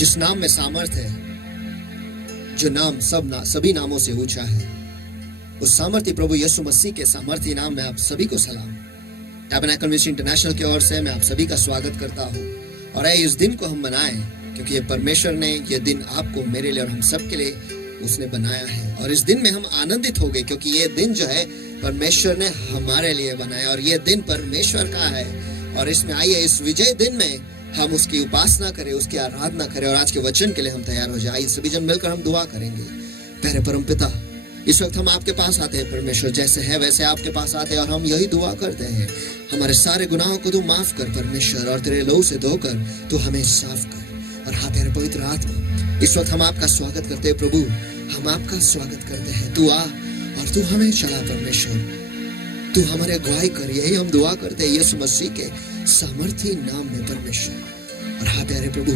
जिस नाम में सामर्थ्य है, जो नाम सभी नामों से ऊंचा है, उस सामर्थ्य प्रभु यीशु मसीह के सामर्थ्य नाम में आप सभी को सलाम। टैबरनेकल मिनिस्ट्री इंटरनेशनल की ओर से मैं आप सभी का स्वागत करता हूँ। और इस दिन को हम मनाएं क्योंकि ये परमेश्वर ने ये दिन आपको, मेरे लिए और हम सब के लिए उसने बनाया है। और इस दिन में हम आनंदित हो गए क्योंकि ये दिन जो है परमेश्वर ने हमारे लिए बनाया और ये दिन परमेश्वर का है। और इसमें आइए इस विजय दिन में हम उसकी उपासना करें, उसकी आराधना करें और आज के वचन के लिए हम तैयार हो जाए। सभी जन मिलकर हम दुआ करेंगे। प्यारे परमपिता, इस वक्त हम आपके पास आते हैं परमेश्वर, जैसे है वैसे आपके पास आते हैं और हम यही दुआ करते हैं, हमारे सारे गुनाहों को तू माफ कर परमेश्वर, और तेरे लहू से धोकर तू हमें साफ कर। और हाँ तेरे पवित्र आत्मा, इस वक्त हम आपका स्वागत करते हैं प्रभु, हम आपका स्वागत करते हैं। तू आ और तू हमें चला परमेश्वर, तू हमारे अगुवाई कर, यही हम दुआ करते हैं यीशु मसीह के सामर्थी नाम में परमेश्वर। और हाँ प्यारे प्रभु,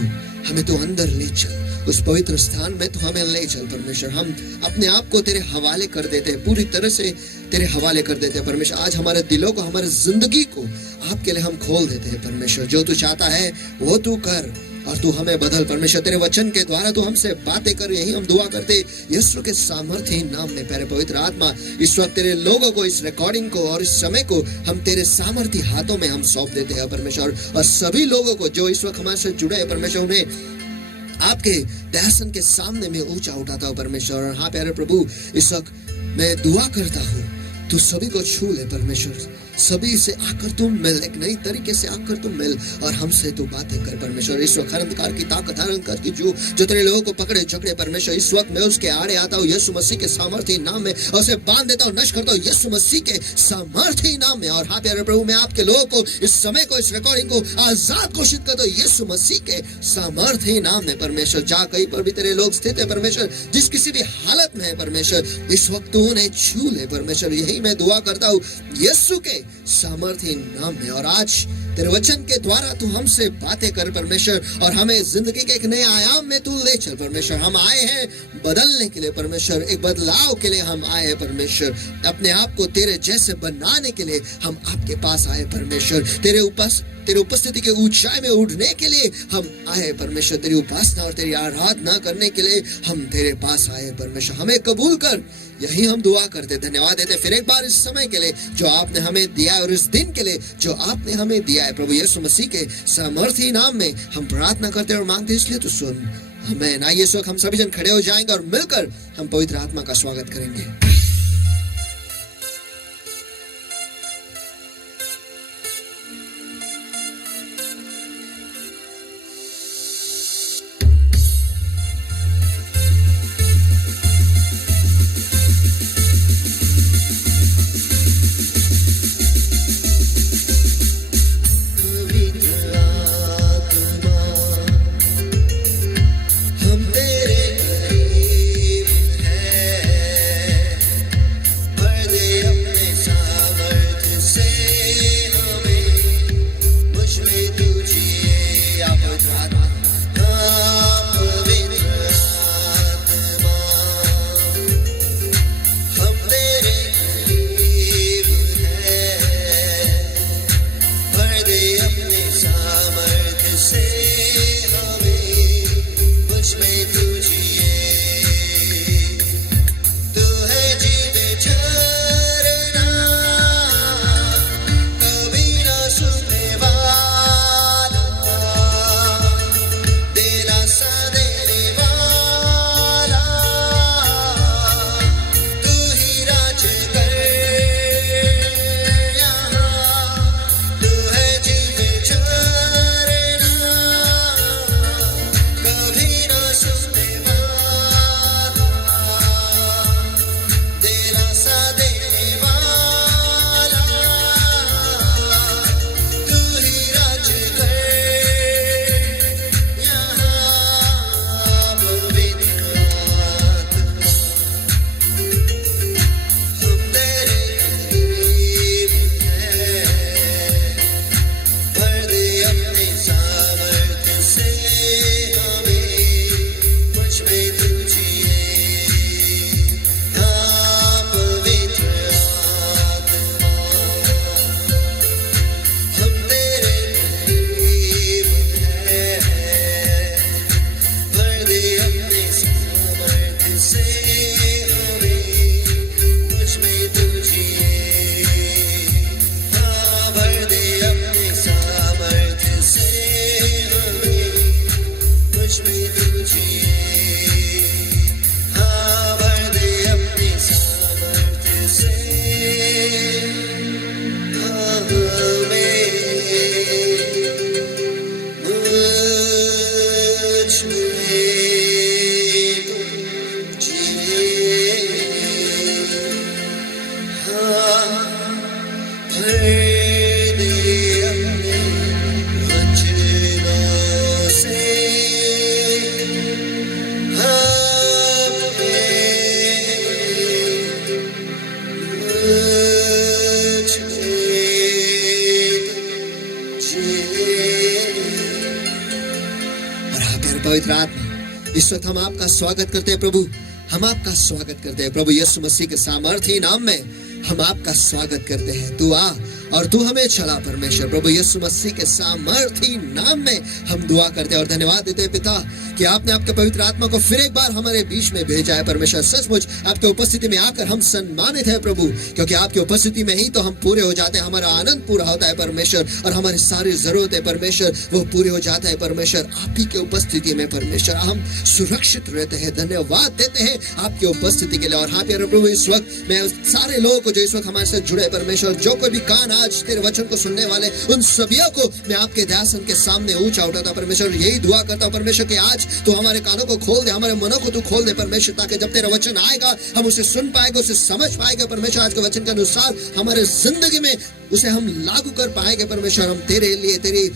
हमें तू अंदर ले चल, उस पवित्र स्थान में तू हमें ले चल परमेश्वर। हम अपने आप को तेरे हवाले कर देते हैं, पूरी तरह से तेरे हवाले कर देते हैं परमेश्वर। आज हमारे दिलों को, हमारे जिंदगी को आपके लिए हम खोल देते हैं परमेश्वर। जो तू चाहता है वो तू कर और तू हमें बदल परमेश्वर। तेरे वचन के द्वारा तू हमसे बातें कर, यही हम दुआ करते यीशु के सामर्थ्य नाम में। प्यारे पवित्र आत्मा, इस वक्त तेरे लोगों को, इस रिकॉर्डिंग को और इस समय को हम तेरे सामर्थ्य हाथों में हम सौंप देते हैं परमेश्वर। और सभी लोगों को जो इस वक्त हमारे से जुड़े हैं परमेश्वर, उन्हें आपके दर्शन के सामने में ऊंचा उठाता हूं परमेश्वर। और हाँ प्यारे प्रभु, इस वक्त मैं दुआ करता हूँ तू सभी को छू ले परमेश्वर, सभी से आकर तुम मिल, एक नई तरीके से आकर तुम मिल और हमसे तू बातें कर परमेश्वर। इस वक्त अंधकार की ताकत, अंधकार की जो तेरे लोगों को पकड़े झकड़े परमेश्वर, इस वक्त मैं उसके आड़े आता हूँ यीशु मसीह के सामर्थ्य नाम में और उसे बांध देता हूँ, नष्ट करता हूँ यीशु मसीह के सामर्थ्य नाम में। और हाँ प्यारे प्रभु, मैं आपके लोगों को, इस समय को, इस रिकॉर्डिंग को आजाद घोषित करता हूँ यीशु मसीह के सामर्थ्य नाम में परमेश्वर। जहाँ कहीं पर भी तेरे लोग स्थित है परमेश्वर, जिस किसी भी हालत में है परमेश्वर, इस वक्त तू उन्हें छू ले परमेश्वर, यही मैं दुआ करता हूँ यीशु के सामर्थ्य नाम में। और आज तेरे वचन के द्वारा तू हमसे बातें कर परमेश्वर और हमें जिंदगी के एक नए आयाम में तू ले चल परमेश्वर। हम आए हैं बदलने के लिए परमेश्वर, एक बदलाव के लिए हम आए हैं परमेश्वर। अपने आप को तेरे जैसे बनाने के लिए हम आपके पास आए परमेश्वर। तेरे उपस्थिति के ऊंचाई में उठने के लिए हम आए परमेश्वर। तेरी उपासना और तेरी आराधना करने के लिए हम तेरे पास आए परमेश्वर। हमें कबूल कर, यही हम दुआ करते, धन्यवाद देते फिर एक बार इस समय के लिए जो आपने हमें दिया और इस दिन के लिए जो आपने हमें दिया है प्रभु यीशु मसीह के सामर्थ्य नाम में हम प्रार्थना करते और मांगते, इसलिए तो सुन हमें ना। इस वक्त हम सभी जन खड़े हो जाएंगे और मिलकर हम पवित्र आत्मा का स्वागत करेंगे। भर दे अपने वचनों से पवित्र आत्मा, इस वक्त हम आपका स्वागत करते हैं प्रभु, हम आपका स्वागत करते हैं प्रभु यीशु मसीह के सामर्थी नाम में हम आपका स्वागत करते हैं। तू आ और तू हमें चला परमेश्वर, प्रभु यीशु मसीह के सामर्थी नाम में हम दुआ करते हैं और धन्यवाद देते हैं पिता कि आपने आपके पवित्र आत्मा को फिर एक बार हमारे बीच में भेजा है परमेश्वर। सचमुच आपके उपस्थिति में आकर हम सम्मानित है प्रभु, क्योंकि आपकी उपस्थिति में ही तो हम पूरे हो जाते हैं, हमारा आनंद पूरा होता है परमेश्वर, और हमारी सारी जरूरत है परमेश्वर वो पूरे हो जाता है परमेश्वर आप ही के उपस्थिति में परमेश्वर। हम सुरक्षित रहते हैं, धन्यवाद देते हैं आपकी उपस्थिति के लिए। और हाँ प्यारे प्रभु, इस वक्त मैं सारे लोगों को जो इस वक्त हमारे साथ जुड़े परमेश्वर, जो कोई भी कान आज तेरे वचन को सुनने वाले उन सभी को मैं आपके दयासन के सामने ऊंचा उठाता परमेश्वर। यही दुआ करता हूं परमेश्वर कि आज तो हमारे कानों को खोल दे, हमारे मनों को तू खोल दे परमेश्वर, ताकि जब तेरा वचन आएगा हम उसे सुन पाएंगे, उसे समझ पाएंगे परमेश्वर। आज के वचन के अनुसार हमारे जिंदगी में उसे हम लागू कर पाएंगे परमेश्वर। हम तेरे लिए, तेरे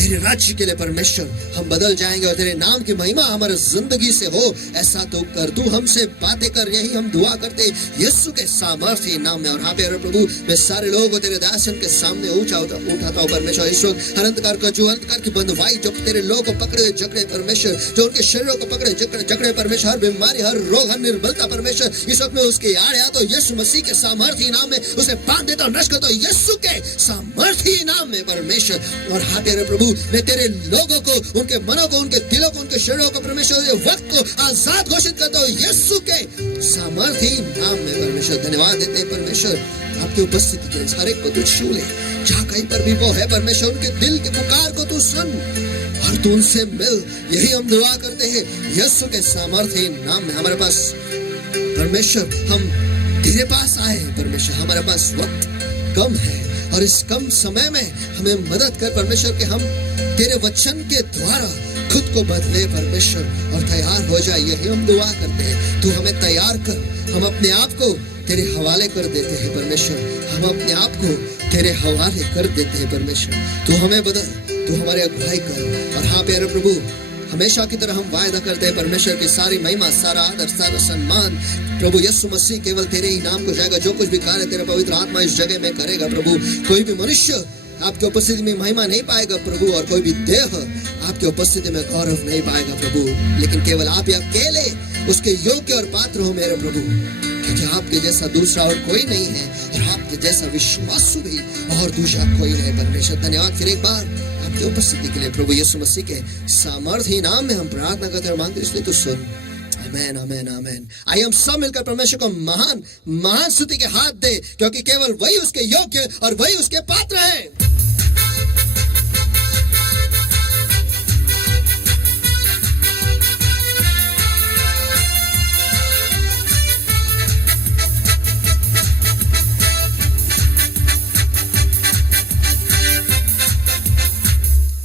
राज्य के लिए परमेश्वर हम बदल जाएंगे और तेरे नाम की महिमा हमारे जिंदगी से हो, ऐसा तो कर। तू हमसे बातें कर, यही हम दुआ करते यीशु के सामर्थी नाम में। और हाँ प्यारे प्रभु, मैं सारे लोगों को तेरे दयासन के सामने उठाता हूँ परमेश्वर। इस वक्त हर अंधकार का जो अंधकार की बंधुआई जो तेरे लोगों को पकड़े जकड़े परमेश्वर, जो उनके शरीरों को पकड़े जकड़े परमेश्वर, हर बीमारी, हर रोग, हर निर्बलता परमेश्वर, इस वक्त में उसके आड़ या तो यीशु मसीह के सामर्थी नाम में उसे बांध देता हूँ, नष्ट करता हूँ यीशु के सामर्थी नाम में परमेश्वर। और हाँ प्यारे प्रभु, मैं तेरे लोगों को, उनके मनों को, उनके दिलों को, उनके शरीरों को परमेश्वर ये वक्त को आजाद घोषित करता हूँ यीशु के सामर्थी नाम में परमेश्वर। धन्यवाद देते हैं परमेश्वर आपकी उपस्थिति के लिए। हर एक को तू छू ले, जहाँ कहीं पर भी वो है परमेश्वर, उनके दिल के पुकार को तू सुन और तू उनसे मिल, यही हम दुआ करते हैं यीशु के सामर्थी नाम में। हमारे पास परमेश्वर, हम तेरे पास आए परमेश्वर, हमारे पास वक्त कम है और इस कम समय में हमें मदद कर परमेश्वर कि हम तेरे वचन के द्वारा खुद को बदले परमेश्वर और तैयार हो जाए, यही हम दुआ करते हैं। तू हमें तैयार कर, हम अपने आप को तेरे हवाले कर देते हैं परमेश्वर, हम अपने आप को तेरे हवाले कर देते हैं परमेश्वर। तू हमें बदल, तू हमारे अगुवाई कर। और हाँ प्यारे प्रभु, हमेशा की तरह हम वायदा करते हैं परमेश्वर की सारी महिमा, सारा आदर, सारा सम्मान प्रभु यीशु मसीह केवल तेरे ही नाम को जाएगा। जो कुछ भी कार्य तेरे पवित्र आत्मा इस जगह में करेगा प्रभु, कोई भी मनुष्य आपके उपस्थिति में महिमा नहीं पाएगा प्रभु, और कोई भी देह आपके उपस्थिति में गौरव नहीं पाएगा प्रभु, लेकिन केवल आप ही अकेले उसके योग्य और पात्र हो मेरे प्रभु, क्योंकि आपके जैसा दूसरा और कोई नहीं है और आपके जैसा विश्वासु भी और दूसरा कोई नहीं परमेश्वर। धन्यवाद फिर एक बार आपकी उपस्थिति के लिए प्रभु यीशु मसीह के सामर्थी नाम में हम प्रार्थना करते हैं और मांगते, इसलिए तो सुन। आमेन, आमेन, आमेन। आइए हम सब मिलकर परमेश्वर को महान महान स्तुति के हाथ दे, क्योंकि केवल वही उसके योग्य और वही उसके पात्र है।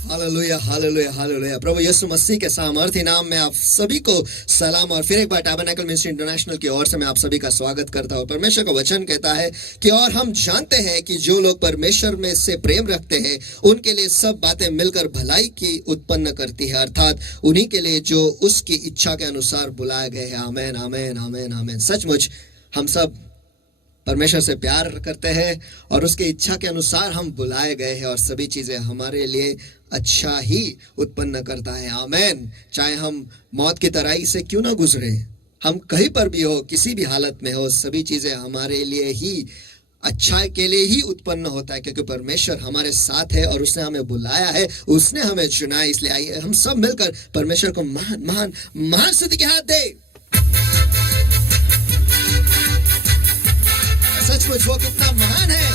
Hallelujah, hallelujah, hallelujah. प्रभु यीशु मसीह के सामर्थी नाम में आप सभी को सलाम। और फिर एक बार टैबरनेकल मिनिस्ट्री इंटरनेशनल की ओर से मैं आप सभी का स्वागत करता हूं। परमेश्वर का वचन कहता है कि और हम जानते हैं कि जो लोग परमेश्वर में से प्रेम रखते हैं उनके लिए सब बातें मिलकर भलाई की उत्पन्न करती है, अर्थात उन्हीं के लिए जो उसकी इच्छा के अनुसार बुलाए गए हैं। आमेन, आमेन, आमेन, आमेन। सचमुच हम सब परमेश्वर से प्यार करते हैं और उसकी इच्छा के अनुसार हम बुलाए गए हैं, और सभी चीजें हमारे लिए अच्छा ही उत्पन्न करता है। आमेन। चाहे हम मौत की तराई से क्यों ना गुजरे, हम कहीं पर भी हो, किसी भी हालत में हो, सभी चीजें हमारे लिए ही अच्छा के लिए ही उत्पन्न होता है, क्योंकि परमेश्वर हमारे साथ है और उसने हमें बुलाया है, उसने हमें चुना है। इसलिए आइए हम सब मिलकर परमेश्वर को महान महान महान स्तुति के हाथ दे। सचमुच वो कितना महान है।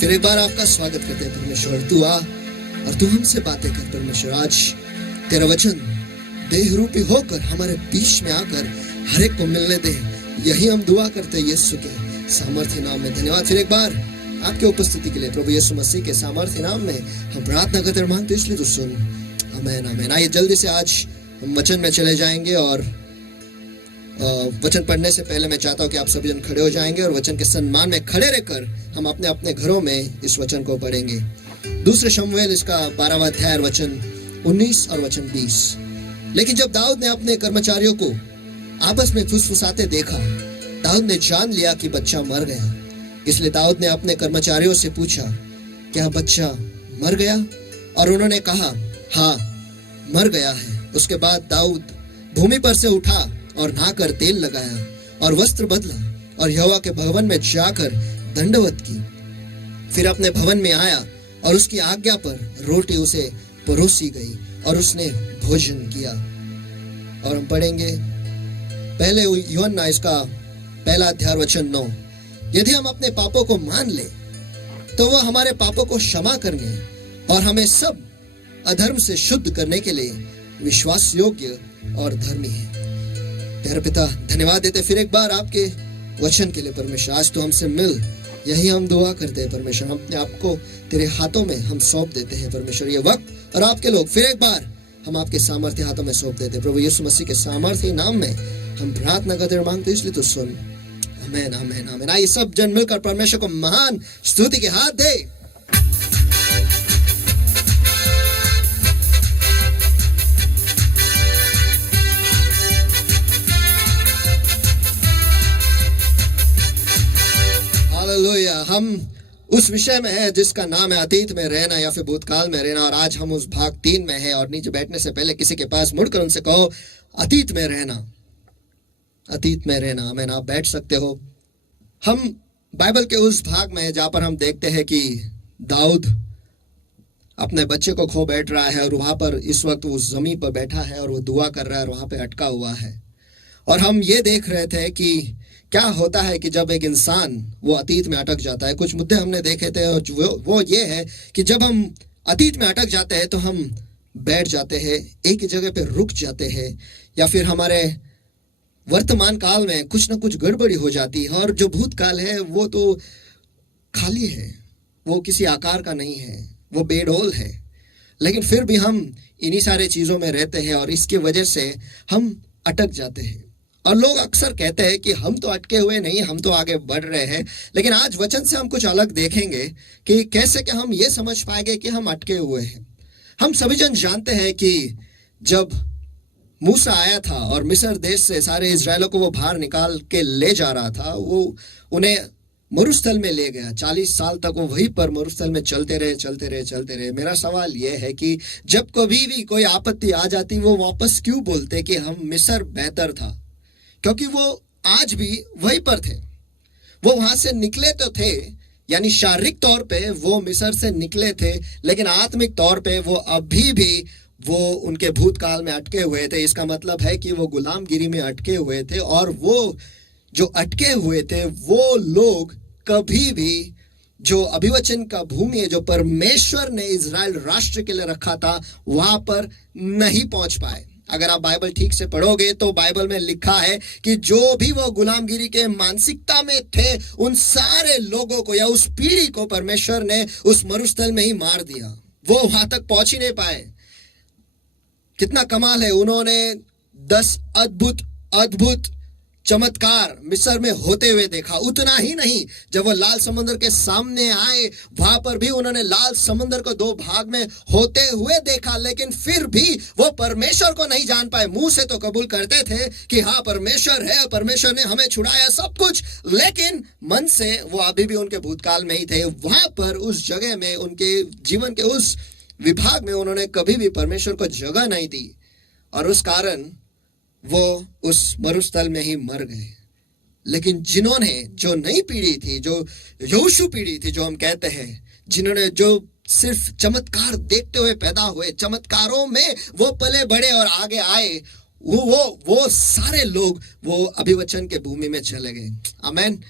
फिर एक बार आपका स्वागत करते हैं परमेश्वर। तू आ और तू हमसे बातें कर परमेश्वर। आज तेरा वचन देह रूपी होकर हमारे बीच में आकर हर एक को मिलने दे, यही हम दुआ करते हैं यीशु के सामर्थ्य नाम में। धन्यवाद फिर एक बार आपके उपस्थिति के लिए प्रभु यीशु मसीह के सामर्थ्य नाम में हम प्रार्थना करते और मांगते, इसलिए तो सुन। आमीन आमीन। आइए जल्दी से आज हम वचन में चले जाएंगे और वचन पढ़ने से पहले मैं चाहता हूं कि आप सभी जन खड़े हो जाएंगे और वचन के सम्मान में खड़े रहकर हम अपने अपने घरों में इस वचन को पढ़ेंगे। दूसरे शमूएल इसका 12वां अध्याय वचन 19 और वचन 20। लेकिन जब दाऊद ने अपने कर्मचारियों को आपस में फुसफुसाते देखा, दाऊद ने जान लिया कि बच्चा मर गया। इसलिए दाऊद ने अपने कर्मचारियों से पूछा, क्या बच्चा मर गया? और उन्होंने कहा, हाँ मर गया है। उसके बाद दाऊद भूमि पर से उठा और नहाकर तेल लगाया और वस्त्र बदला और यहोवा के भवन में जाकर दंडवत की। फिर अपने भवन में आया और उसकी आज्ञा पर रोटी उसे परोसी गई और उसने भोजन किया। और हम पढ़ेंगे पहले यूहन्ना इसका 1 अध्याय वचन 9। यदि हम अपने पापों को मान ले तो वह हमारे पापों को क्षमा करने और हमें सब अधर्म से शुद्ध करने के लिए विश्वास योग्य और धर्मी है। प्यारे पिता, धन्यवाद देते फिर एक बार आपके वचन के लिए परमेश्वर। आज तो हमसे मिल, यही हम दुआ करते हैं परमेश्वर। हम अपने आप को तेरे हाथों में हम सौंप देते हैं परमेश्वर। ये वक्त और आपके लोग फिर एक बार हम आपके सामर्थ्य हाथों में सौंप देते हैं प्रभु यीशु मसीह के सामर्थ्य नाम में हम प्रार्थना करते और मांगते, इसलिए तो सुन। आमीन आमीन आमीन। आइए सब जन मिलकर परमेश्वर को महान स्तुति के हाथ दे। हालेलुया। हम उस विषय में है जिसका नाम है अतीत में रहना या फिर भूतकाल में रहना, और आज हम उस भाग 3 में है। और नीचे बैठने से पहले किसी के पास मुड़कर उनसे कहो, अतीत में रहना, अतीत में रहना। आमीन। आप बैठ सकते हो। हम बाइबल के उस भाग में है जहां पर हम देखते हैं कि दाऊद अपने बच्चे को खो बैठ रहा है और वहां पर इस वक्त उस जमीन पर बैठा है और वो दुआ कर रहा है और वहां पे अटका हुआ है। और हम ये देख रहे थे कि क्या होता है कि जब एक इंसान वो अतीत में अटक जाता है। कुछ मुद्दे हमने देखे थे और वो ये है कि जब हम अतीत में अटक जाते हैं तो हम बैठ जाते हैं, एक ही जगह पे रुक जाते हैं, या फिर हमारे वर्तमान काल में कुछ ना कुछ गड़बड़ी हो जाती है। और जो भूतकाल है वो तो खाली है, वो किसी आकार का नहीं है, वो बेडोल है। लेकिन फिर भी हम इन्हीं सारे चीज़ों में रहते हैं और इसकी वजह से हम अटक जाते हैं। और लोग अक्सर कहते हैं कि हम तो अटके हुए नहीं, हम तो आगे बढ़ रहे हैं। लेकिन आज वचन से हम कुछ अलग देखेंगे कि कैसे कि हम ये समझ पाएंगे कि हम अटके हुए हैं। हम सभी जन जानते हैं कि जब मूसा आया था और मिस्र देश से सारे इजरायलों को वो बाहर निकाल के ले जा रहा था, वो उन्हें मरुस्थल में ले गया। 40 साल तक वो वहीं पर मरुस्थल में चलते रहे। मेरा सवाल ये है कि जब कभी भी कोई आपत्ति आ जाती वो वापस क्यों बोलते कि हम मिस्र बेहतर था? क्योंकि वो आज भी वहीं पर थे। वो वहां से निकले तो थे, यानी शारीरिक तौर पे वो मिस्र से निकले थे, लेकिन आत्मिक तौर पे वो अभी भी वो उनके भूतकाल में अटके हुए थे। इसका मतलब है कि वो गुलामगिरी में अटके हुए थे। और वो जो अटके हुए थे वो लोग कभी भी जो अभिवचन का भूमि है, जो परमेश्वर ने इजराइल राष्ट्र के लिए रखा था, वहां पर नहीं पहुंच पाए। अगर आप बाइबल ठीक से पढ़ोगे तो बाइबल में लिखा है कि जो भी वो गुलामगिरी के मानसिकता में थे, उन सारे लोगों को या उस पीढ़ी को परमेश्वर ने उस मरुस्थल में ही मार दिया। वो वहां तक पहुंच ही नहीं पाए। कितना कमाल है, उन्होंने 10 अद्भुत चमत्कार मिस्र में होते हुए देखा। उतना ही नहीं, जब वो लाल समुद्र के सामने आए वहां पर भी उन्होंने लाल समुद्र को 2 भाग में होते हुए देखा। लेकिन फिर भी वो परमेश्वर को नहीं जान पाए। मुंह से तो कबूल करते थे कि हाँ परमेश्वर है, परमेश्वर ने हमें छुड़ाया सब कुछ, लेकिन मन से वो अभी भी उनके भूतकाल में ही थे। वहां पर उस जगह में, उनके जीवन के उस विभाग में उन्होंने कभी भी परमेश्वर को जगह नहीं दी, और उस कारण वो उस मरुस्थल में ही मर गए। लेकिन जिन्होंने, जो नई पीढ़ी थी, जो यहोशू पीढ़ी थी जो हम कहते हैं, जिन्होंने जो सिर्फ चमत्कार देखते हुए पैदा हुए, चमत्कारों में वो पले बड़े और आगे आए, वो सारे लोग वो अभिवचन के भूमि में चले गए। आमीन।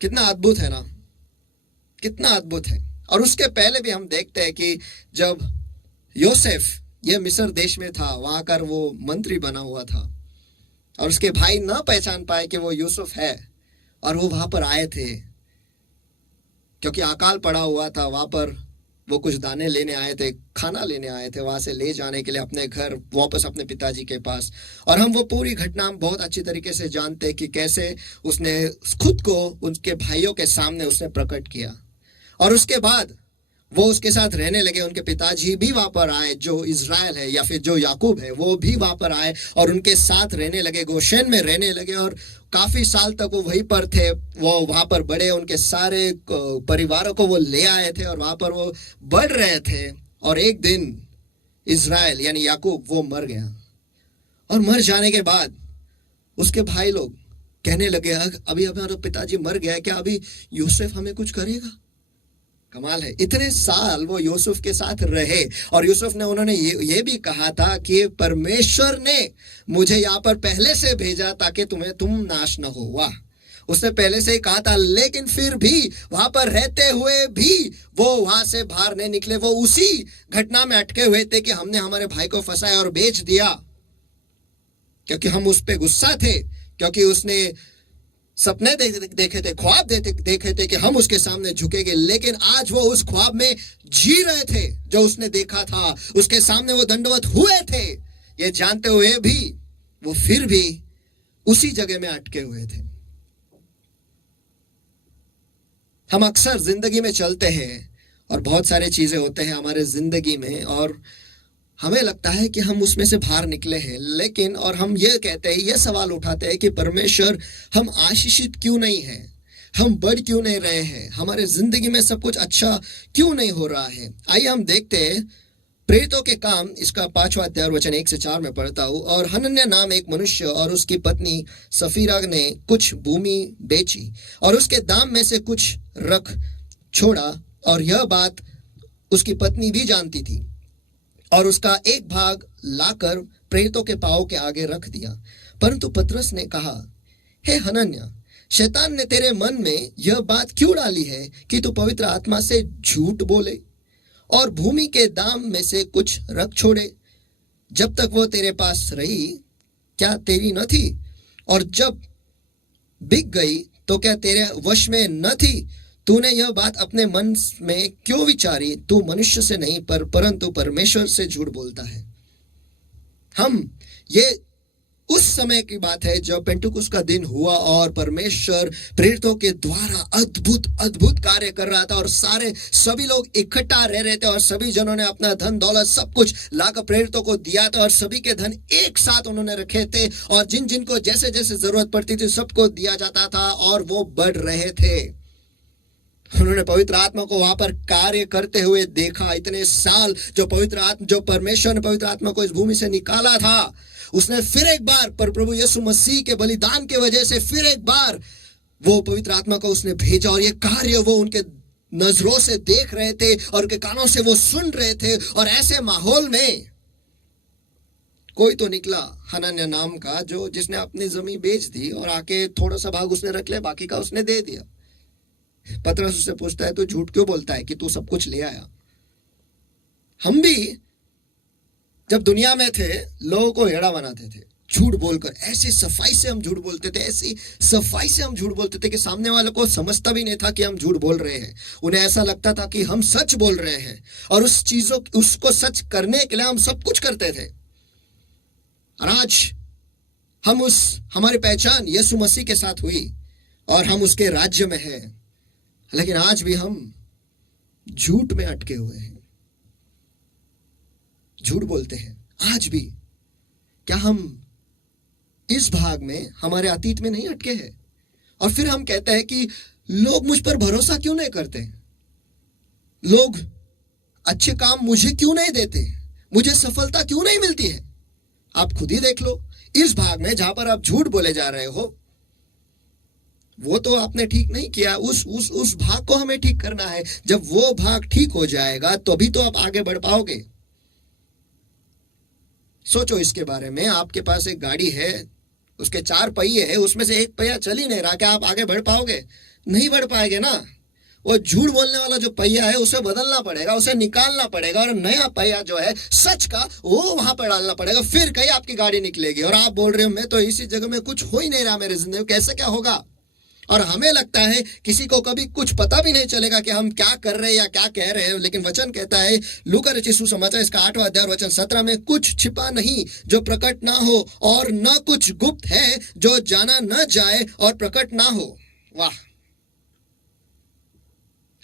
कितना अद्भुत है ना। कितना अद्भुत है। और उसके पहले भी हम देखते हैं कि जब योसेफ ये मिस्र देश में था, वहां कर वो मंत्री बना हुआ था और उसके भाई ना पहचान पाए कि वो यूसुफ है, और वो वहां पर आए थे क्योंकि अकाल पड़ा हुआ था। वहां पर वो कुछ दाने लेने आए थे, खाना लेने आए थे, वहां से ले जाने के लिए अपने घर वापस अपने पिताजी के पास। और हम वो पूरी घटना बहुत अच्छी तरीके से जानते हैं कि कैसे उसने खुद को उनके भाइयों के सामने उसने प्रकट किया। और उसके बाद वो उसके साथ रहने लगे। उनके पिताजी भी वहां पर आए, जो इज़राइल है या फिर जो याकूब है वो भी वहां पर आए और उनके साथ रहने लगे, गोशेन में रहने लगे। और काफी साल तक वो वहीं पर थे, वो वहां पर बड़े, उनके सारे परिवारों को वो ले आए थे और वहां पर वो बढ़ रहे थे। और एक दिन इज़राइल यानी याकूब वो मर गया, और मर जाने के बाद उसके भाई लोग कहने लगे, अभी हमारा पिताजी मर गया है, क्या अभी यूसुफ हमें कुछ करेगा? कमाल है, इतने साल वो यूसुफ के साथ रहे और यूसुफ ने उन्होंने ये भी कहा था कि परमेश्वर ने मुझे यहाँ पर पहले से भेजा ताकि तुम नाश न हो। वाह, उसने पहले से ही कहा था, लेकिन फिर भी वहां पर रहते हुए भी वो वहां से बाहर नहीं निकले। वो उसी घटना में अटके हुए थे कि हमने हमारे भाई को फंसाया और बेच दिया, क्योंकि हम उस पर गुस्सा थे, क्योंकि उसने सपने देखे थे, ख्वाब देखे थे कि हम उसके सामने झुकेंगे। लेकिन आज वो उस ख्वाब में जी रहे थे जो उसने देखा था, उसके सामने वो दंडवत हुए थे। ये जानते हुए भी वो फिर भी उसी जगह में अटके हुए थे। हम अक्सर जिंदगी में चलते हैं और बहुत सारी चीजें होते हैं हमारे जिंदगी में और हमें लगता है कि हम उसमें से बाहर निकले हैं, लेकिन और हम ये कहते हैं, ये सवाल उठाते हैं कि परमेश्वर हम आशीषित क्यों नहीं है, हम बढ़ क्यों नहीं रहे हैं, हमारे जिंदगी में सब कुछ अच्छा क्यों नहीं हो रहा है। आइए हम देखते हैं प्रेरितों के काम, इसका 5वां अध्याय वचन 1 से 4 में पढ़ता हूँ। और हनन्याह नाम एक मनुष्य और उसकी पत्नी सफीरा ने कुछ भूमि बेची और उसके दाम में से कुछ रख छोड़ा, और यह बात उसकी पत्नी भी जानती थी, और उसका एक भाग लाकर प्रेरितों के पांव के आगे रख दिया। परंतु पतरस ने कहा, हे हनन्याह, शैतान ने तेरे मन में यह बात क्यों डाली है कि तू पवित्र आत्मा से झूठ बोले और भूमि के दाम में से कुछ रख छोड़े? जब तक वो तेरे पास रही क्या तेरी न थी, और जब बिक गई तो क्या तेरे वश में न थी? तूने यह बात अपने मन में क्यों विचारी? तू मनुष्य से नहीं परंतु परमेश्वर से झूठ बोलता है। ये उस समय की बात है जब पेंटुकुस का दिन हुआ और परमेश्वर प्रेरितों के द्वारा अद्भुत अद्भुत कार्य कर रहा था, और सभी लोग इकट्ठा रह रहे थे और सभी जनों ने अपना धन दौलत सब कुछ लाकर प्रेरितों को दिया था, और सभी के धन एक साथ उन्होंने रखे थे, और जिन जिन को जैसे जैसे जरूरत पड़ती थी सबको दिया जाता था, और वो बढ़ रहे थे। उन्होंने पवित्र आत्मा को वहां पर कार्य करते हुए देखा। इतने साल जो परमेश्वर ने पवित्र आत्मा को इस भूमि से निकाला था, उसने फिर एक बार पर प्रभु यीशु मसीह के बलिदान के वजह से फिर एक बार वो पवित्र आत्मा को उसने भेजा, और ये कार्य वो उनके नजरों से देख रहे थे और उनके कानों से वो सुन रहे थे। और ऐसे माहौल में कोई तो निकला हनन्याह नाम का, जिसने अपनी जमीन बेच दी और आके थोड़ा सा भाग उसने रख लिया, बाकी का उसने दे दिया। पतरस उससे पूछता है, तू झूठ क्यों बोलता है कि तू सब कुछ ले आया? हम भी जब दुनिया में थे लोगों को हेड़ा बनाते थे झूठ बोलकर, ऐसी सफाई से हम झूठ बोलते थे, ऐसी सफाई से हम झूठ बोलते थे कि सामने वाले को समझता भी नहीं था कि हम झूठ बोल रहे हैं। उन्हें ऐसा लगता था कि हम सच बोल रहे हैं, और उसको सच करने के लिए हम सब कुछ करते थे। और आज हमारी पहचान यीशु मसीह के साथ हुई और हम उसके राज्य में हैं, लेकिन आज भी हम झूठ में अटके हुए हैं, झूठ बोलते हैं आज भी। क्या हम इस भाग में हमारे अतीत में नहीं अटके हैं? और फिर हम कहते हैं कि लोग मुझ पर भरोसा क्यों नहीं करते, लोग अच्छे काम मुझे क्यों नहीं देते, मुझे सफलता क्यों नहीं मिलती है? आप खुद ही देख लो, इस भाग में जहां पर आप झूठ बोले जा रहे हो वो तो आपने ठीक नहीं किया, उस भाग को हमें ठीक करना है। जब वो भाग ठीक हो जाएगा तभी तो आप आगे बढ़ पाओगे। सोचो इसके बारे में, आपके पास एक गाड़ी है, उसके 4 पहिए है, उसमें से एक पहिया चल ही नहीं रहा, क्या आप आगे बढ़ पाओगे? नहीं बढ़ पाएंगे ना। वो झूठ बोलने वाला जो पहिया है उसे बदलना पड़ेगा, उसे निकालना पड़ेगा और नया पहिया जो है सच का वो वहां पर डालना पड़ेगा, फिर कहीं आपकी गाड़ी निकलेगी। और आप बोल रहे हो मैं तो इसी जगह में, कुछ हो ही नहीं रहा मेरे जिंदगी में, कैसे क्या होगा। और हमें लगता है किसी को कभी कुछ पता भी नहीं चलेगा कि हम क्या कर रहे हैं या क्या कह रहे हैं, लेकिन वचन कहता है लूका रचित सुसमाचार इसका 8वां अध्याय वचन 17 में, कुछ छिपा नहीं जो प्रकट ना हो और न कुछ गुप्त है जो जाना न जाए और प्रकट ना हो। वाह,